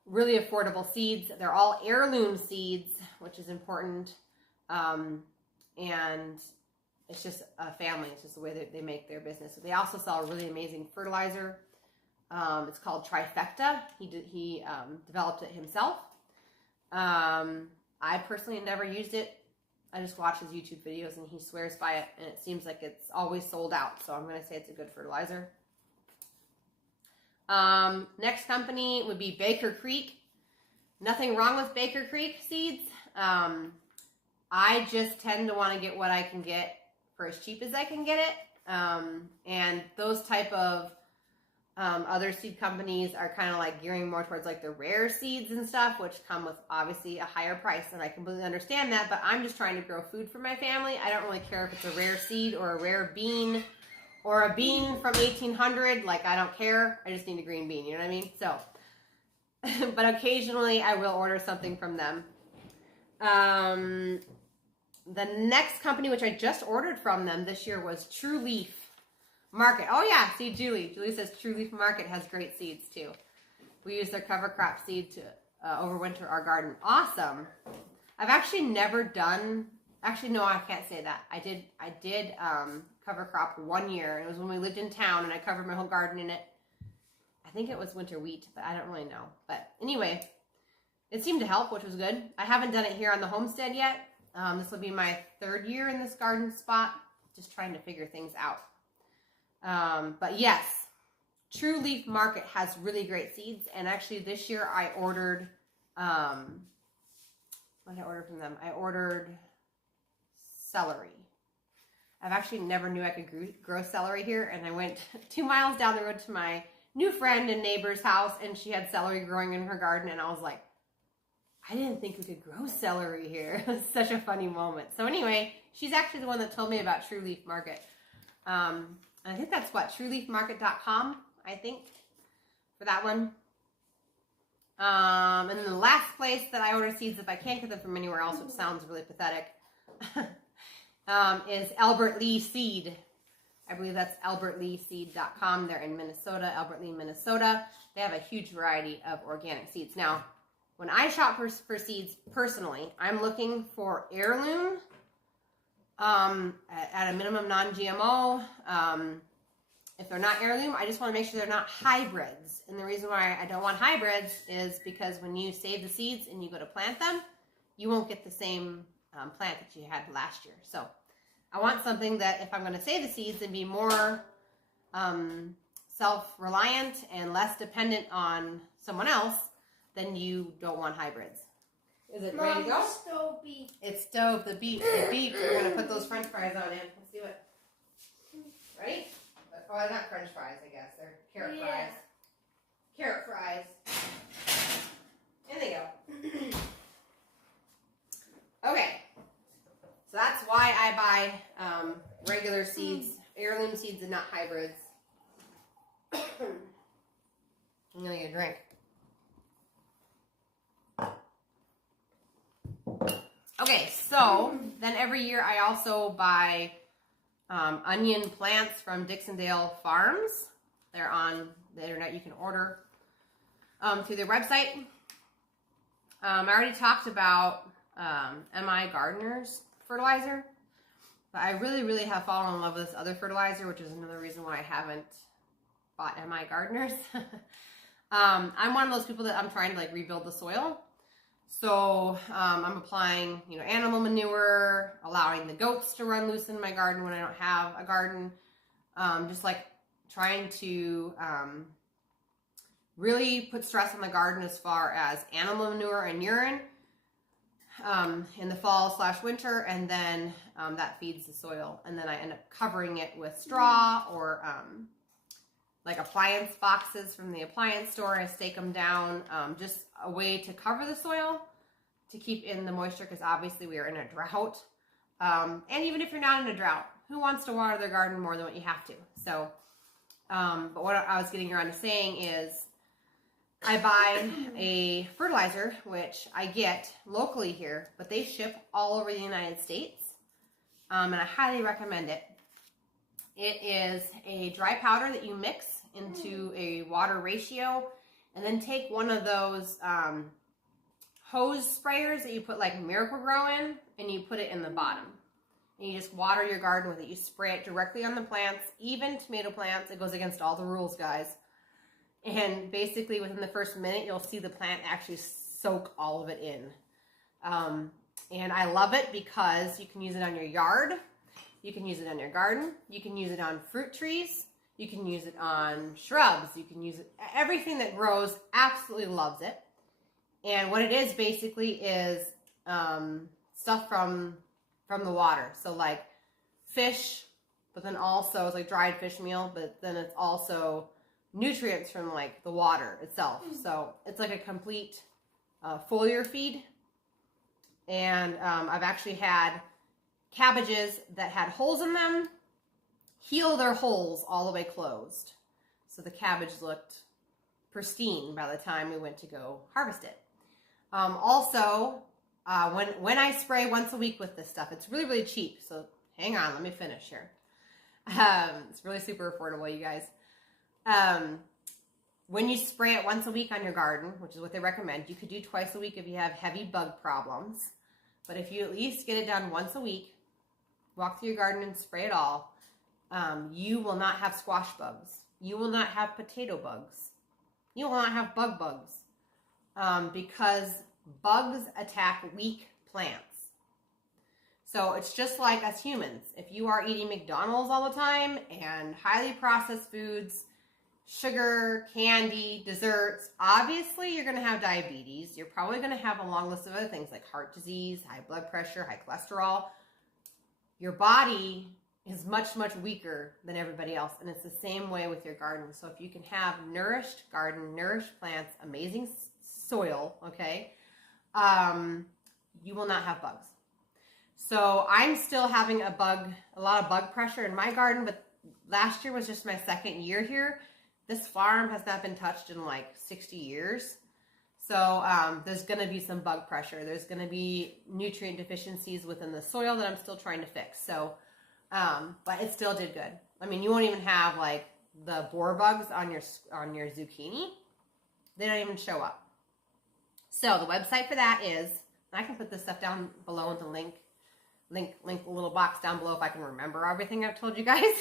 really affordable seeds. They're all heirloom seeds, which is important. And it's just a family. It's just the way that they make their business. So they also sell a really amazing fertilizer. It's called Trifecta. He developed it himself. I personally never used it. I just watch his YouTube videos and he swears by it, and it seems like it's always sold out. So I'm going to say it's a good fertilizer. Next company would be Baker Creek. Nothing wrong with Baker Creek seeds. I just tend to want to get what I can get for as cheap as I can get it. And those type of other seed companies are kind of like gearing more towards like the rare seeds and stuff, which come with obviously a higher price. And I completely understand that, but I'm just trying to grow food for my family. I don't really care if it's a rare seed or a rare bean or a bean from 1800. Like, I don't care. I just need a green bean. You know what I mean? So, but occasionally I will order something from them. The next company, which I just ordered from them this year, was True Leaf Market. Oh yeah, see Julie. Julie says True Leaf Market has great seeds too. We use their cover crop seed to overwinter our garden. Awesome. I've actually never done. Actually, no, I can't say that. I did cover crop 1 year. It was when we lived in town, and I covered my whole garden in it. I think it was winter wheat, but I don't really know. But anyway, it seemed to help, which was good. I haven't done it here on the homestead yet. This will be my 3rd year in this garden spot, just trying to figure things out. But yes, True Leaf Market has really great seeds. And actually this year I ordered, what did I order from them? I ordered celery. I've actually never knew I could grow celery here. And I went 2 miles down the road to my new friend and neighbor's house, and she had celery growing in her garden. And I was like, I didn't think we could grow celery here. It was such a funny moment. So anyway, she's actually the one that told me about True Leaf Market. I think that's what, trueleafmarket.com, I think, for that one. And then the last place that I order seeds, if I can't get them from anywhere else, which sounds really pathetic, is Albert Lee Seed. I believe that's albertleeseed.com. They're in Minnesota, Albert Lea, Minnesota. They have a huge variety of organic seeds. Now, when I shop for seeds personally, I'm looking for heirloom, at a minimum non-GMO. If they're not heirloom, I just want to make sure they're not hybrids. And the reason why I don't want hybrids is because when you save the seeds and you go to plant them, you won't get the same plant that you had last year. So I want something that if I'm going to save the seeds and be more self-reliant and less dependent on someone else, then you don't want hybrids. Is it ready to go? Stove beef. It's stove, the beef. We're going to put those french fries on in. Let's do it. Ready? Oh, not french fries, I guess. They're carrot fries. Carrot fries. In they go. Okay. So that's why I buy regular seeds, heirloom seeds, and not hybrids. I'm going to get a drink. Okay, so then every year I also buy onion plants from Dixondale Farms. They're on the internet. You can order through their website. I already talked about MI Gardener's fertilizer, but I really have fallen in love with this other fertilizer, which is another reason why I haven't bought MI Gardener's. I'm one of those people that I'm trying to like rebuild the soil. So I'm applying, animal manure, allowing the goats to run loose in my garden when I don't have a garden. Just like trying to really put stress on the garden as far as animal manure and urine in the fall/winter, and then that feeds the soil. And then I end up covering it with straw or like appliance boxes from the appliance store. I stake them down, just a way to cover the soil to keep in the moisture, because obviously we are in a drought. And even if you're not in a drought, who wants to water their garden more than what you have to? So, but what I was getting around to saying is I buy a fertilizer, which I get locally here, but they ship all over the United States. And I highly recommend it. It is a dry powder that you mix into a water ratio, and then take one of those hose sprayers that you put like Miracle-Gro in, and you put it in the bottom. And you just water your garden with it. You spray it directly on the plants, even tomato plants. It goes against all the rules, guys. And basically within the first minute, you'll see the plant actually soak all of it in. And I love it because you can use it on your yard. You can use it on your garden. You can use it on fruit trees. You can use it on shrubs. You can use it, everything that grows absolutely loves it. And what it is basically is stuff from the water. So like fish, but then also it's like dried fish meal, but then it's also nutrients from like the water itself. So it's like a complete foliar feed. And I've actually had cabbages that had holes in them heal their holes all the way closed. So the cabbage looked pristine by the time we went to go harvest it. Also, when I spray once a week with this stuff, it's really cheap. So hang on, let me finish here. It's really super affordable, you guys. When you spray it once a week on your garden, which is what they recommend, you could do twice a week if you have heavy bug problems. But if you at least get it done once a week, walk through your garden and spray it all, you will not have squash bugs. You will not have potato bugs. You will not have bugs. Because bugs attack weak plants. So it's just like us humans. If you are eating McDonald's all the time and highly processed foods, sugar, candy, desserts, obviously you're going to have diabetes. You're probably going to have a long list of other things like heart disease, high blood pressure, high cholesterol. Your body is much weaker than everybody else, and it's the same way with your garden. So if you can have nourished garden, nourished plants, amazing soil, okay, you will not have bugs. So I'm still having a lot of bug pressure in my garden, but last year was just my second year here. This farm has not been touched in like 60 years. So there's going to be some bug pressure. There's going to be nutrient deficiencies within the soil that I'm still trying to fix. So, but it still did good. I mean, you won't even have like the boar bugs on your zucchini. They don't even show up. So the website for that is, I can put this stuff down below in the link a little box down below if I can remember everything I've told you guys.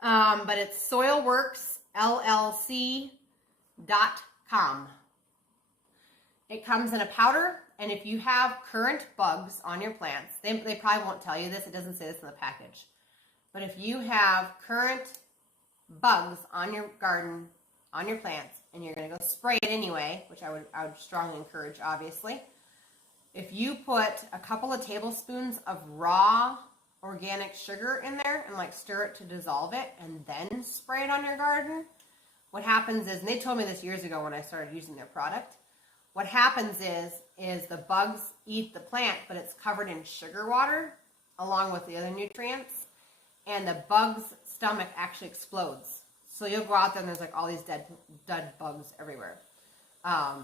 But it's soilworksllc.com. It comes in a powder, and if you have current bugs on your plants, they probably won't tell you this. It doesn't say this in the package. But if you have current bugs on your garden, on your plants, and you're going to go spray it anyway, which I would strongly encourage, obviously. If you put a couple of tablespoons of raw organic sugar in there and like stir it to dissolve it and then spray it on your garden, what happens is, and they told me this years ago when I started using their product, what happens is the bugs eat the plant, but it's covered in sugar water along with the other nutrients, and the bug's stomach actually explodes. So you'll go out there and there's like all these dead bugs everywhere. So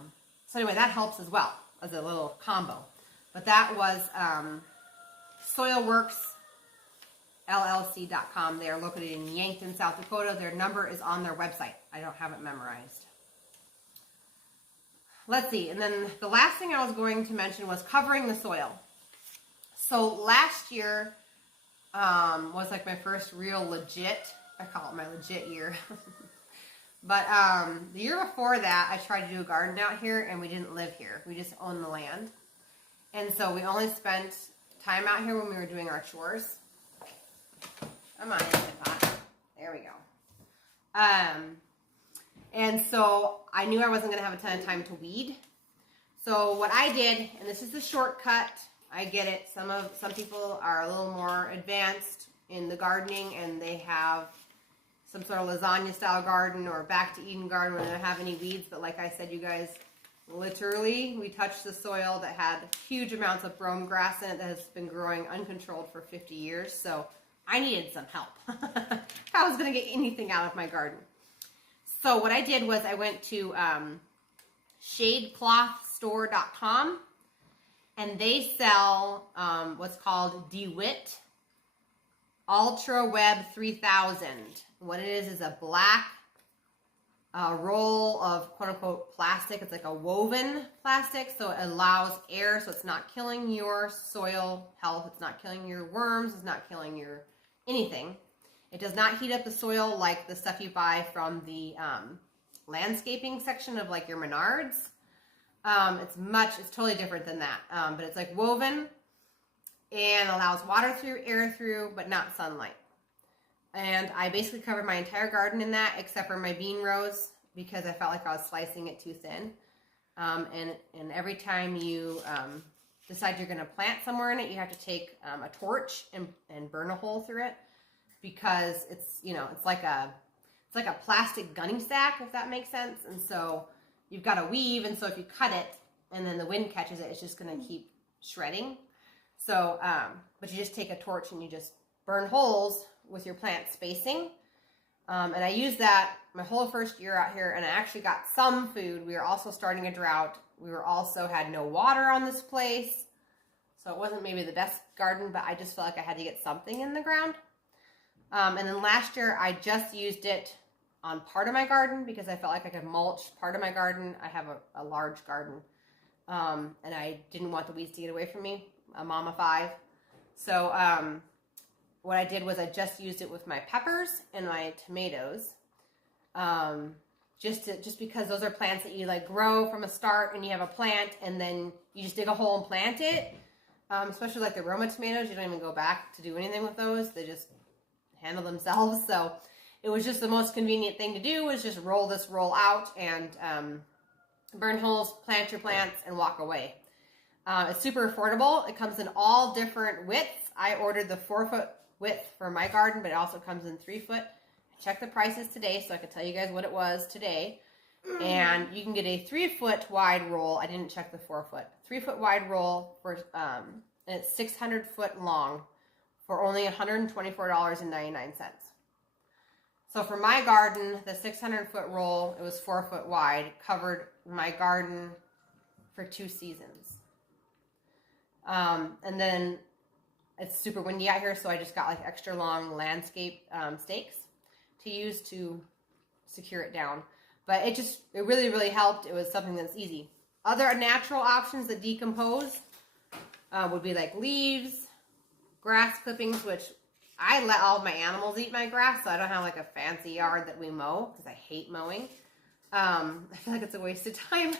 anyway, that helps as well as a little combo. But that was soilworksllc.com. They are located in Yankton, South Dakota. Their number is on their website. I don't have it memorized. Let's see. And then the last thing I was going to mention was covering the soil. So last year was like my first real legit, I call it my legit year. But the year before that, I tried to do a garden out here, and we didn't live here. We just owned the land. And so we only spent time out here when we were doing our chores. Come on, pot. There we go. And so I knew I wasn't going to have a ton of time to weed. So what I did, and this is the shortcut, I get it. Some people are a little more advanced in the gardening, and they have some sort of lasagna style garden or back to Eden garden where they don't have any weeds. But like I said, you guys, literally, we touched the soil that had huge amounts of brome grass in it that has been growing uncontrolled for 50 years. So I needed some help if I was going to get anything out of my garden. So what I did was I went to shadeclothstore.com, and they sell what's called DeWitt Ultra Web 3000. What it is a black roll of quote-unquote plastic. It's like a woven plastic, so it allows air, so it's not killing your soil health. It's not killing your worms. It's not killing your anything. It does not heat up the soil like the stuff you buy from the landscaping section of like your Menards. It's totally different than that. But it's like woven and allows water through, air through, but not sunlight. And I basically covered my entire garden in that except for my bean rows because I felt like I was slicing it too thin. And every time you decide you're going to plant somewhere in it, you have to take a torch and burn a hole through it because it's like a plastic gunny sack, if that makes sense. And so you've got to weave, and so if you cut it and then the wind catches it, it's just going to keep shredding. So, but you just take a torch and you just burn holes with your plant spacing. And I used that my whole first year out here, and I actually got some food. We were also starting a drought. We had no water on this place. So it wasn't maybe the best garden, but I just felt like I had to get something in the ground. And then last year, I just used it on part of my garden because I felt like I could mulch part of my garden. I have a large garden, and I didn't want the weeds to get away from me. A mom of 5. So what I did was I just used it with my peppers and my tomatoes, just because those are plants that you like grow from a start, and you have a plant, and then you just dig a hole and plant it. Especially like the Roma tomatoes, you don't even go back to do anything with those. They just handle themselves. So it was just the most convenient thing to do was just roll out and burn holes, plant your plants, and walk away. It's super affordable. It comes in all different widths. I ordered the 4-foot width for my garden, but it also comes in 3-foot. I checked the prices today so I could tell you guys what it was today. And you can get a 3-foot wide roll. I didn't check the 4-foot. 3-foot wide roll for and it's 600 foot long for only $124.99. So for my garden, the 600 foot roll, it was 4 foot wide, covered my garden for 2 seasons. And then it's super windy out here, so I just got like extra long landscape stakes to use to secure it down. But it really, really helped. It was something that's easy. Other natural options that decompose would be like leaves, grass clippings, which I let all of my animals eat my grass, so I don't have like a fancy yard that we mow because I hate mowing. I feel like it's a waste of time.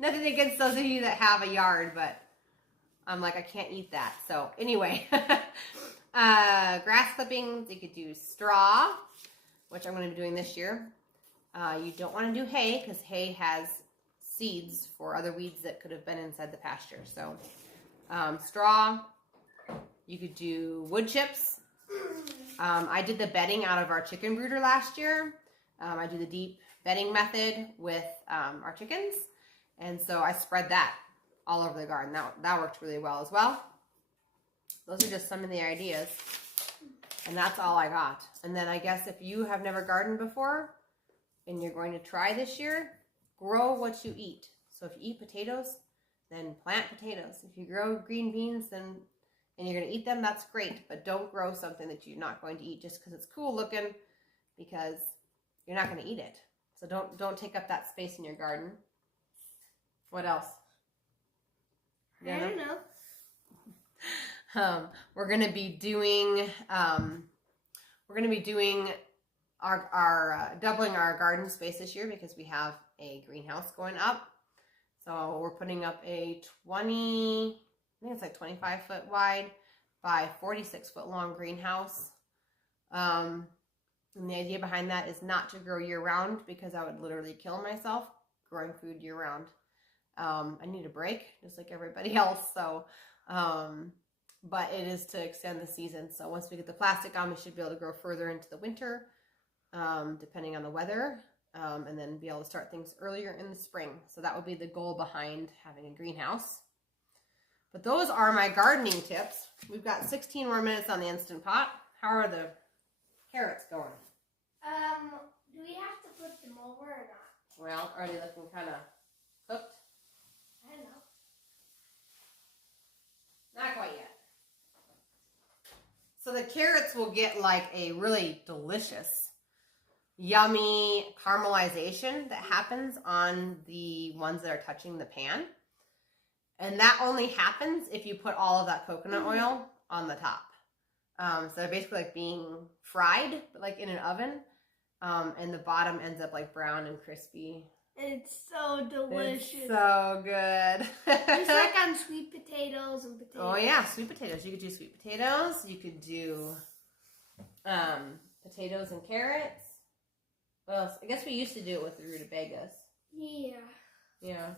Nothing against those of you that have a yard, but I'm like, I can't eat that. So anyway, grass clippings, you could do straw, which I'm going to be doing this year. You don't want to do hay because hay has seeds for other weeds that could have been inside the pasture. So straw, you could do wood chips. I did the bedding out of our chicken brooder last year. I do the deep bedding method with our chickens. And so I spread that all over the garden. That worked really well as well. Those are just some of the ideas. And that's all I got. And then I guess if you have never gardened before and you're going to try this year, grow what you eat. So if you eat potatoes, then plant potatoes. If you grow green beans and you're going to eat them, that's great. But don't grow something that you're not going to eat just because it's cool looking, because you're not going to eat it. So don't take up that space in your garden. What else? I don't know. We're going to be doing our doubling our garden space this year because we have a greenhouse going up. So we're putting up a 25-foot wide by 46-foot long greenhouse. And the idea behind that is not to grow year round because I would literally kill myself growing food year round. I need a break just like everybody else. So, but it is to extend the season. So once we get the plastic on, we should be able to grow further into the winter, depending on the weather, and then be able to start things earlier in the spring. So that would be the goal behind having a greenhouse. But those are my gardening tips. We've got 16 more minutes on the Instant Pot. How are the carrots going? Do we have to flip them over or not? Well, are they looking kind of cooked? I don't know. Not quite yet. So the carrots will get like a really delicious, yummy caramelization that happens on the ones that are touching the pan. And that only happens if you put all of that coconut oil on the top. So they're basically like being fried, but like in an oven. And the bottom ends up like brown and crispy. It's so delicious. It's so good. Just like on sweet potatoes and potatoes. Oh yeah, sweet potatoes. You could do sweet potatoes. You could do potatoes and carrots. Well, I guess we used to do it with the rutabagas. Yeah. Yeah.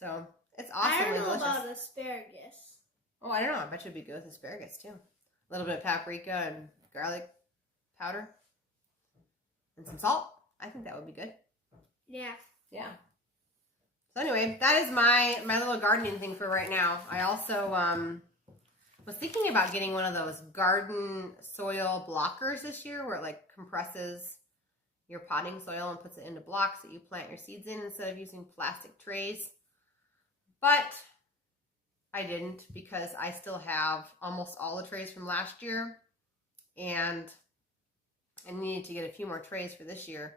So it's awesome. I don't know delicious. about asparagus. Oh, I don't know. I bet you'd be good with asparagus too. A little bit of paprika and garlic powder and some salt. I think that would be good. Yeah. Yeah. So anyway, that is my little gardening thing for right now. I also was thinking about getting one of those garden soil blockers this year where it like compresses your potting soil and puts it into blocks that you plant your seeds in instead of using plastic trays. But I didn't because I still have almost all the trays from last year and I needed to get a few more trays for this year.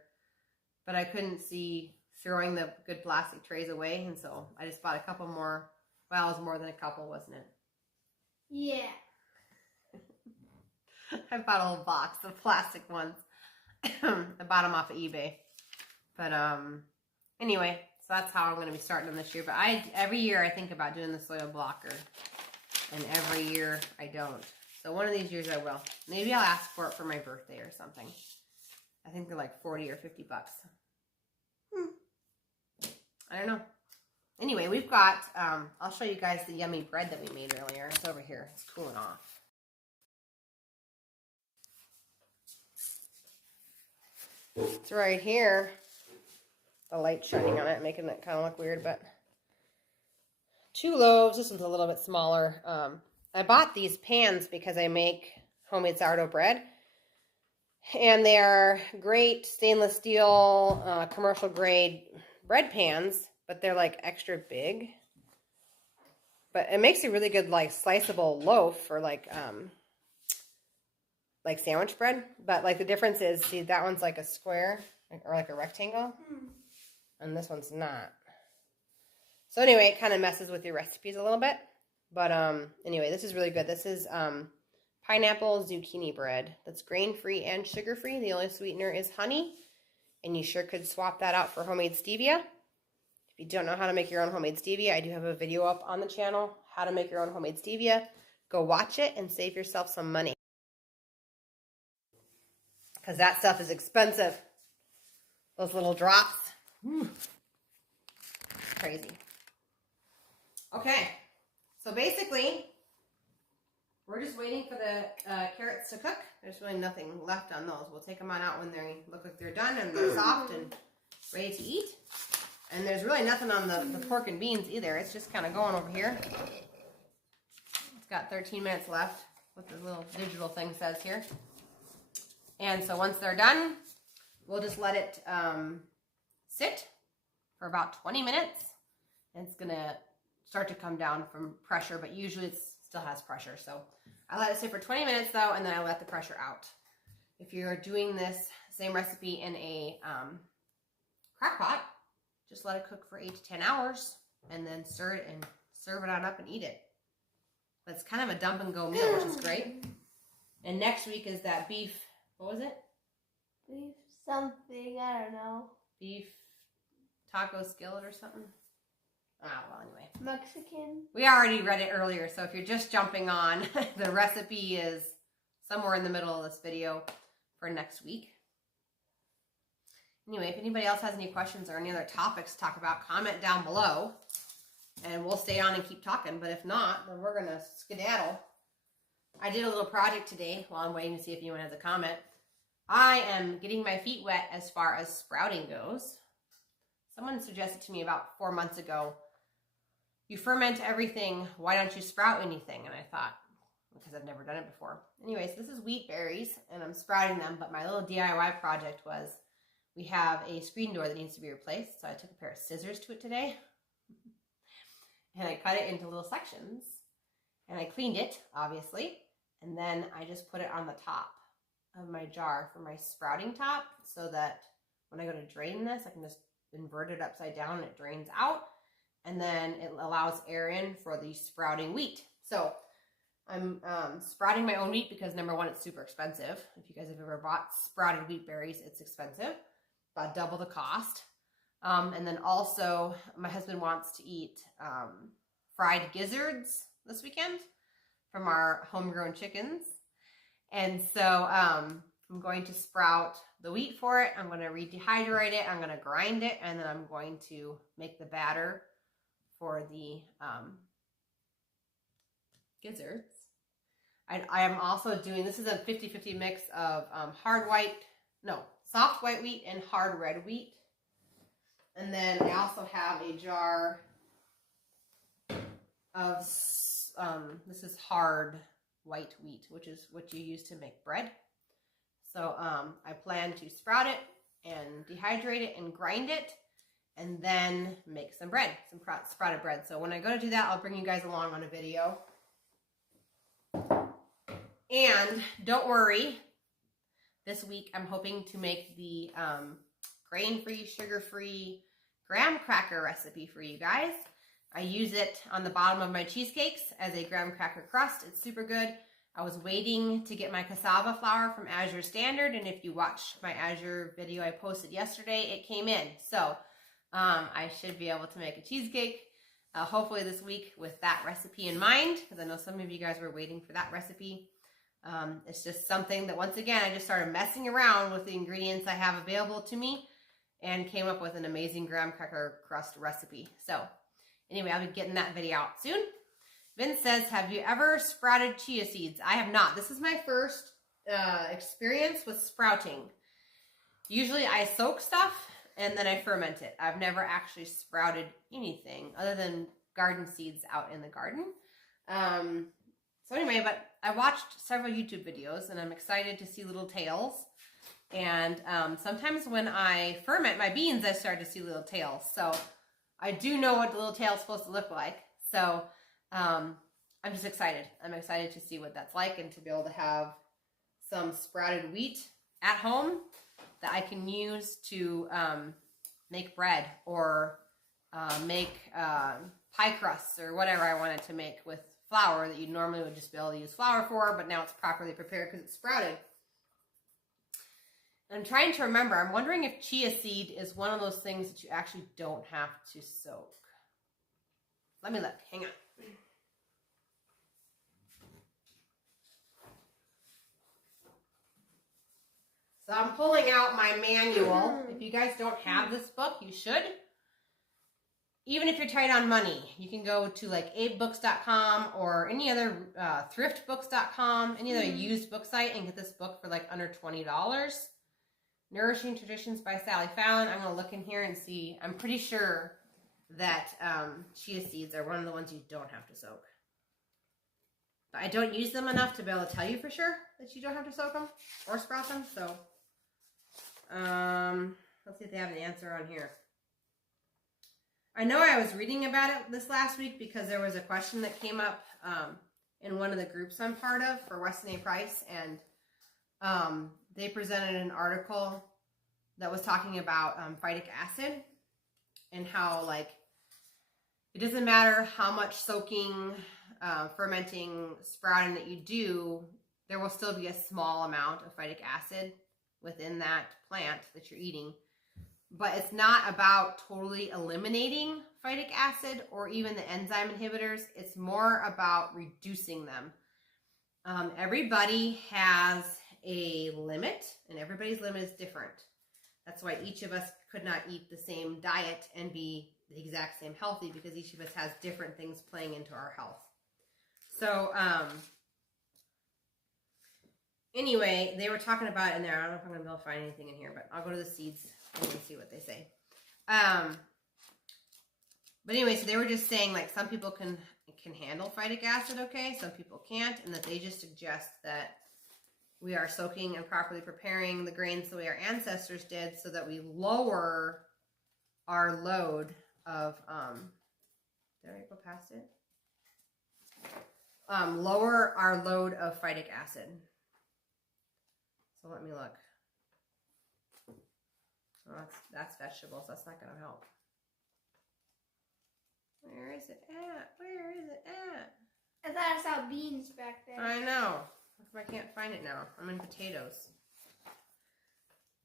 But I couldn't see throwing the good plastic trays away, and so I just bought a couple more. Well, it was more than a couple, wasn't it? Yeah. I bought a whole box of plastic ones. I bought them off of eBay. But anyway, so that's how I'm going to be starting them this year. But every year I think about doing the soil blocker, and every year I don't. So one of these years I will. Maybe I'll ask for it for my birthday or something. I think they're like 40 or 50 bucks. I don't know. Anyway, we've got, I'll show you guys the yummy bread that we made earlier. It's over here. It's cooling off. It's right here. The light shining on it, making it kind of look weird, but 2 loaves. This one's a little bit smaller. I bought these pans because I make homemade sourdough bread. And they are great stainless steel, commercial grade bread pans, but they're like extra big. But it makes a really good like sliceable loaf or like sandwich bread. But like the difference is, see, that one's like a square or like a rectangle, and this one's not. So anyway, it kind of messes with your recipes a little bit. But anyway, this is really good. This is pineapple zucchini bread that's grain-free and sugar-free. The only sweetener is honey, and you sure could swap that out for homemade stevia. If you don't know how to make your own homemade stevia, I do have a video up on the channel, how to make your own homemade stevia. Go watch it and save yourself some money, because that stuff is expensive. Those little drops. Crazy. Okay, so basically, we're just waiting for the carrots to cook. There's really nothing left on those. We'll take them on out when they look like they're done and they're soft and ready to eat. And there's really nothing on the pork and beans either. It's just kind of going over here. It's got 13 minutes left, what the little digital thing says here. And so once they're done, we'll just let it sit for about 20 minutes. And it's going to start to come down from pressure, but usually it still has pressure. So I let it sit for 20 minutes though, and then I let the pressure out. If you're doing this same recipe in a crock pot, just let it cook for 8 to 10 hours and then stir it and serve it on up and eat it. But it's kind of a dump and go meal, which is great. And next week is that beef, what was it? Beef something, I don't know. Beef taco skillet or something? Ah, well, anyway. Mexican. We already read it earlier, so if you're just jumping on, the recipe is somewhere in the middle of this video for next week. Anyway, if anybody else has any questions or any other topics to talk about, comment down below, and we'll stay on and keep talking. But if not, then we're going to skedaddle. I did a little project today while I'm waiting to see if anyone has a comment. I am getting my feet wet as far as sprouting goes. Someone suggested to me about 4 months ago, you ferment everything, why don't you sprout anything? And I thought, because I've never done it before. Anyways, this is wheat berries, and I'm sprouting them, but my little DIY project was, we have a screen door that needs to be replaced, so I took a pair of scissors to it today, and I cut it into little sections, and I cleaned it, obviously, and then I just put it on the top of my jar for my sprouting top, so that when I go to drain this, I can just invert it upside down and it drains out, and then it allows air in for the sprouting wheat. So I'm sprouting my own wheat because, number one, it's super expensive. If you guys have ever bought sprouted wheat berries, it's expensive, about double the cost. And then also my husband wants to eat fried gizzards this weekend from our homegrown chickens. And so I'm going to sprout the wheat for it. I'm going to rehydrate it. I'm going to grind it. And then I'm going to make the batter for the gizzards. I am also doing, this is a 50-50 mix of soft white wheat and hard red wheat. And then I also have a jar of, this is hard white wheat, which is what you use to make bread. So I plan to sprout it and dehydrate it and grind it, and then make some bread, some sprouted bread. So when I go to do that, I'll bring you guys along on a video. And don't worry, this week I'm hoping to make the grain-free, sugar-free graham cracker recipe for you guys. I use it on the bottom of my cheesecakes as a graham cracker crust. It's super good. I was waiting to get my cassava flour from Azure Standard, and if you watched my Azure video I posted yesterday, it came in. So I should be able to make a cheesecake hopefully this week with that recipe in mind, because I know some of you guys were waiting for that recipe. It's just something that, once again, I just started messing around with the ingredients I have available to me and came up with an amazing graham cracker crust recipe. So anyway, I'll be getting that video out soon. Vince says, have you ever sprouted chia seeds? I have not. This is my first experience with sprouting. Usually I soak stuff and then I ferment it. I've never actually sprouted anything other than garden seeds out in the garden. So anyway, but I watched several YouTube videos and I'm excited to see little tails. And sometimes when I ferment my beans, I start to see little tails. So I do know what the little tail is supposed to look like. So I'm just excited. I'm excited to see what that's like and to be able to have some sprouted wheat at home that I can use to make bread or make pie crusts or whatever I wanted to make with flour that you normally would just be able to use flour for, but now it's properly prepared because it's sprouted. I'm trying to remember. I'm wondering if chia seed is one of those things that you actually don't have to soak. Let me look. Hang on. So I'm pulling out my manual. If you guys don't have this book, you should. Even if you're tight on money, you can go to like abebooks.com or any other thriftbooks.com, any other used book site and get this book for like under $20. Nourishing Traditions by Sally Fallon. I'm going to look in here and see. I'm pretty sure that chia seeds are one of the ones you don't have to soak. But I don't use them enough to be able to tell you for sure that you don't have to soak them or sprout them. So let's see if they have an answer on here. I know I was reading about it this last week because there was a question that came up in one of the groups I'm part of for Weston A. Price, and they presented an article that was talking about phytic acid and how, like, it doesn't matter how much soaking, fermenting, sprouting that you do, there will still be a small amount of phytic acid within that plant that you're eating. But it's not about totally eliminating phytic acid or even the enzyme inhibitors. It's more about reducing them. Everybody has a limit, and everybody's limit is different. That's why each of us could not eat the same diet and be the exact same healthy, because each of us has different things playing into our health. So, anyway, they were talking about it in there. I don't know if I'm going to be able to find anything in here, but I'll go to the seeds and see what they say. But anyway, so they were just saying, like, some people can handle phytic acid okay, some people can't, and that they just suggest that we are soaking and properly preparing the grains the way our ancestors did so that we lower our load of, did I go past it? Lower our load of phytic acid. So let me look. Oh, that's vegetables. That's not going to help. Where is it at? Where is it at? I thought I saw beans back there. I know. If I can't find it now. I'm in potatoes.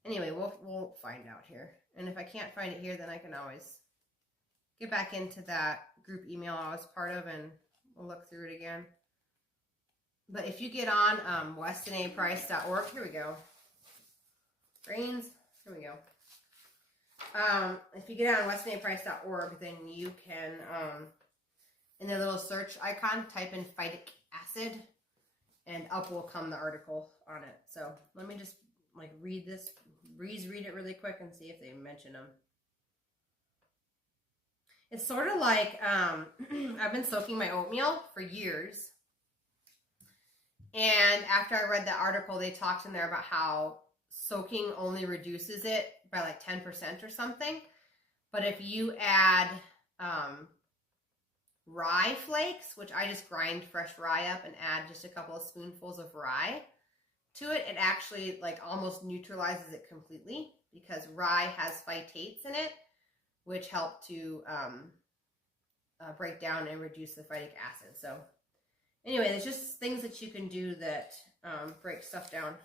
Anyway, we'll find out here. And if I can't find it here, then I can always get back into that group email I was part of and we'll look through it again. But if you get on westonaprice.org, here we go. Grains, here we go. If you get on westonaprice.org, then you can, in the little search icon, type in phytic acid, and up will come the article on it. So let me just like read this, read it really quick and see if they mention them. It's sort of like, I've been soaking my oatmeal for years. And after I read the article, they talked in there about how soaking only reduces it by like 10% or something. But if you add rye flakes, which I just grind fresh rye up and add just a couple of spoonfuls of rye to it, it actually like almost neutralizes it completely, because rye has phytates in it, which help to break down and reduce the phytic acid. So anyway, there's just things that you can do that break stuff down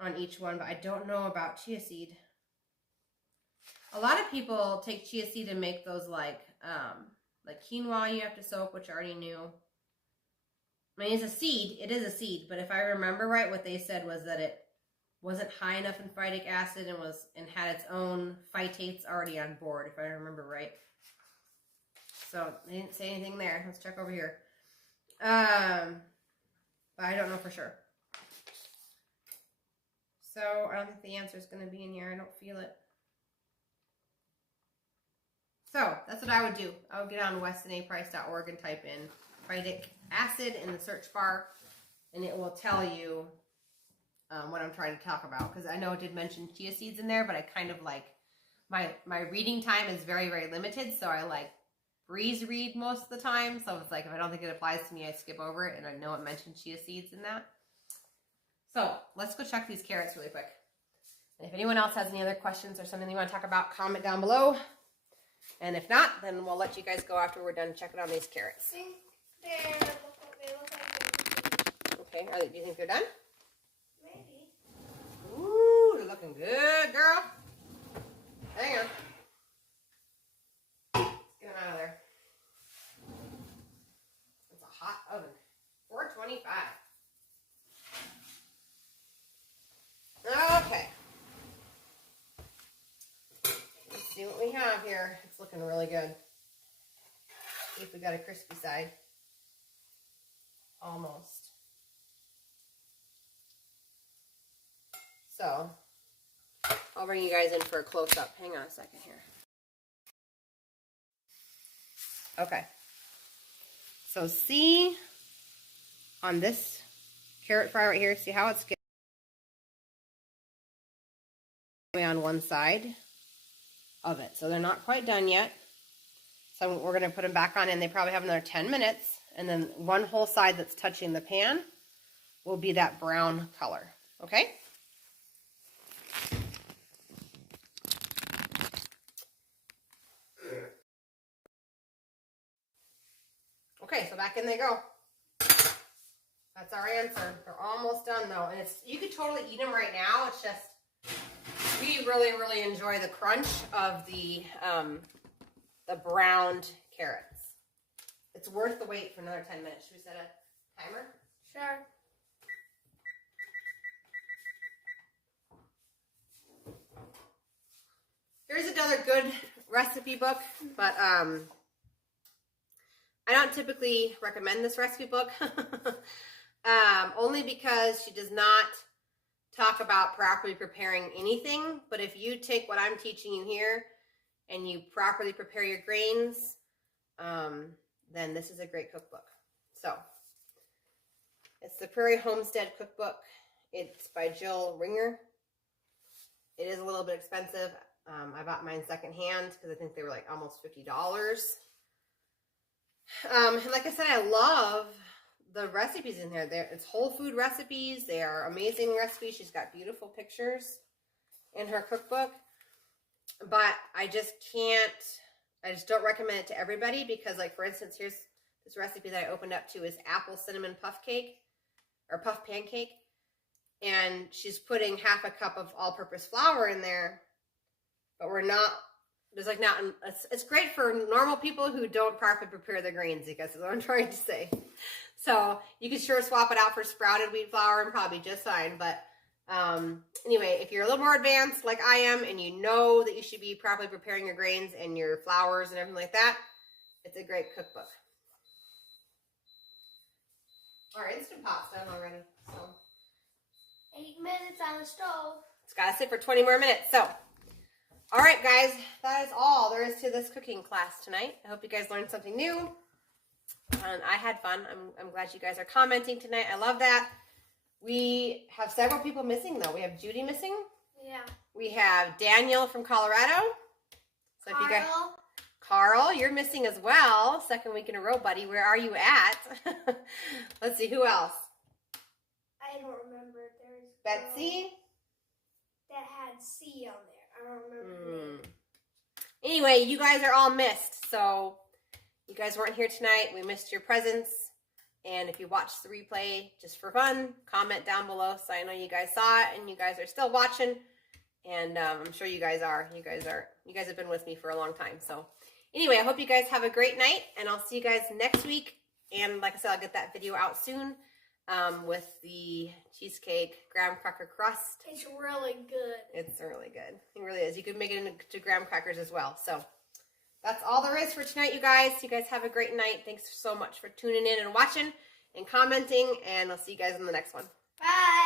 on each one, but I don't know about chia seed. A lot of people take chia seed and make those like quinoa you have to soak, which I already knew. I mean, it's a seed. It is a seed, but if I remember right, what they said was that it wasn't high enough in phytic acid and had its own phytates already on board, if I remember right. So they didn't say anything there. Let's check over here. But I don't know for sure. So I don't think the answer is going to be in here. I don't feel it. So that's what I would do. I would get on westonaprice.org and type in phytic acid in the search bar, and it will tell you what I'm trying to talk about. Because I know it did mention chia seeds in there, but I kind of like, my reading time is very, very limited, so I like breeze read most of the time. So it's like, if I don't think it applies to me, I skip over it. And I know it mentioned chia seeds in that. So let's go check these carrots really quick. And if anyone else has any other questions or something you want to talk about, comment down below. And if not, then we'll let you guys go after we're done checking on these carrots. I think they look like Okay, do you think they're done? maybe. Ooh, they're looking good, girl. Hang on. Let's get them out of there. It's a hot oven. 425. Okay. Let's see what we have here. It's looking really good. See if we got a crispy side. Almost. So, I'll bring you guys in for a close-up. Hang on a second here. Okay. So see on this carrot fry right here, see how it's getting on one side of it. So they're not quite done yet. So we're going to put them back on, and they probably have another 10 minutes. And then one whole side that's touching the pan will be that brown color. Okay? Okay, so back in they go. That's our answer. They're almost done though. And you could totally eat them right now. It's just, we really, really enjoy the crunch of the browned carrots. It's worth the wait for another 10 minutes. Should we set a timer? Sure. Here's another good recipe book, but I don't typically recommend this recipe book, only because she does not talk about properly preparing anything. But if you take what I'm teaching you here and you properly prepare your grains, then this is a great cookbook. So it's the Prairie Homestead Cookbook. It's by Jill Ringer. It is a little bit expensive. I bought mine secondhand because I think they were like almost $50. And like I said, I love the recipes in here. It's whole food recipes. They are amazing recipes. She's got beautiful pictures in her cookbook. But I just don't recommend it to everybody because, like, for instance, here's this recipe that I opened up to is apple cinnamon puff cake or puff pancake. And she's putting half a cup of all-purpose flour in there. But it's great for normal people who don't properly prepare their grains, I guess is what I'm trying to say. So you can sure swap it out for sprouted wheat flour and probably just fine. But anyway, if you're a little more advanced like I am and you know that you should be properly preparing your grains and your flours and everything like that, it's a great cookbook. Our Instant Pot's done already. So 8 minutes on the stove. It's got to sit for 20 more minutes. So, all right, guys, that is all there is to this cooking class tonight. I hope you guys learned something new. And I had fun. I'm glad you guys are commenting tonight. I love that. We have several people missing, though. We have Judy missing. Yeah. We have Daniel from Colorado. So if you guys, Carl, you're missing as well. Second week in a row, buddy. Where are you at? Let's see, who else? I don't remember. There's Betsy. That had C on there. I don't remember her name. Anyway, you guys are all missed. So you guys weren't here tonight. We missed your presence. And if you watched the replay just for fun, comment down below so I know you guys saw it and you guys are still watching. And I'm sure you guys are. You guys have been with me for a long time. So anyway, I hope you guys have a great night, and I'll see you guys next week. And like I said, I'll get that video out soon with the cheesecake graham cracker crust. It's really good. It's really good. It really is. You can make it into graham crackers as well. So that's all there is for tonight, you guys. You guys have a great night. Thanks so much for tuning in and watching and commenting, and I'll see you guys in the next one. Bye.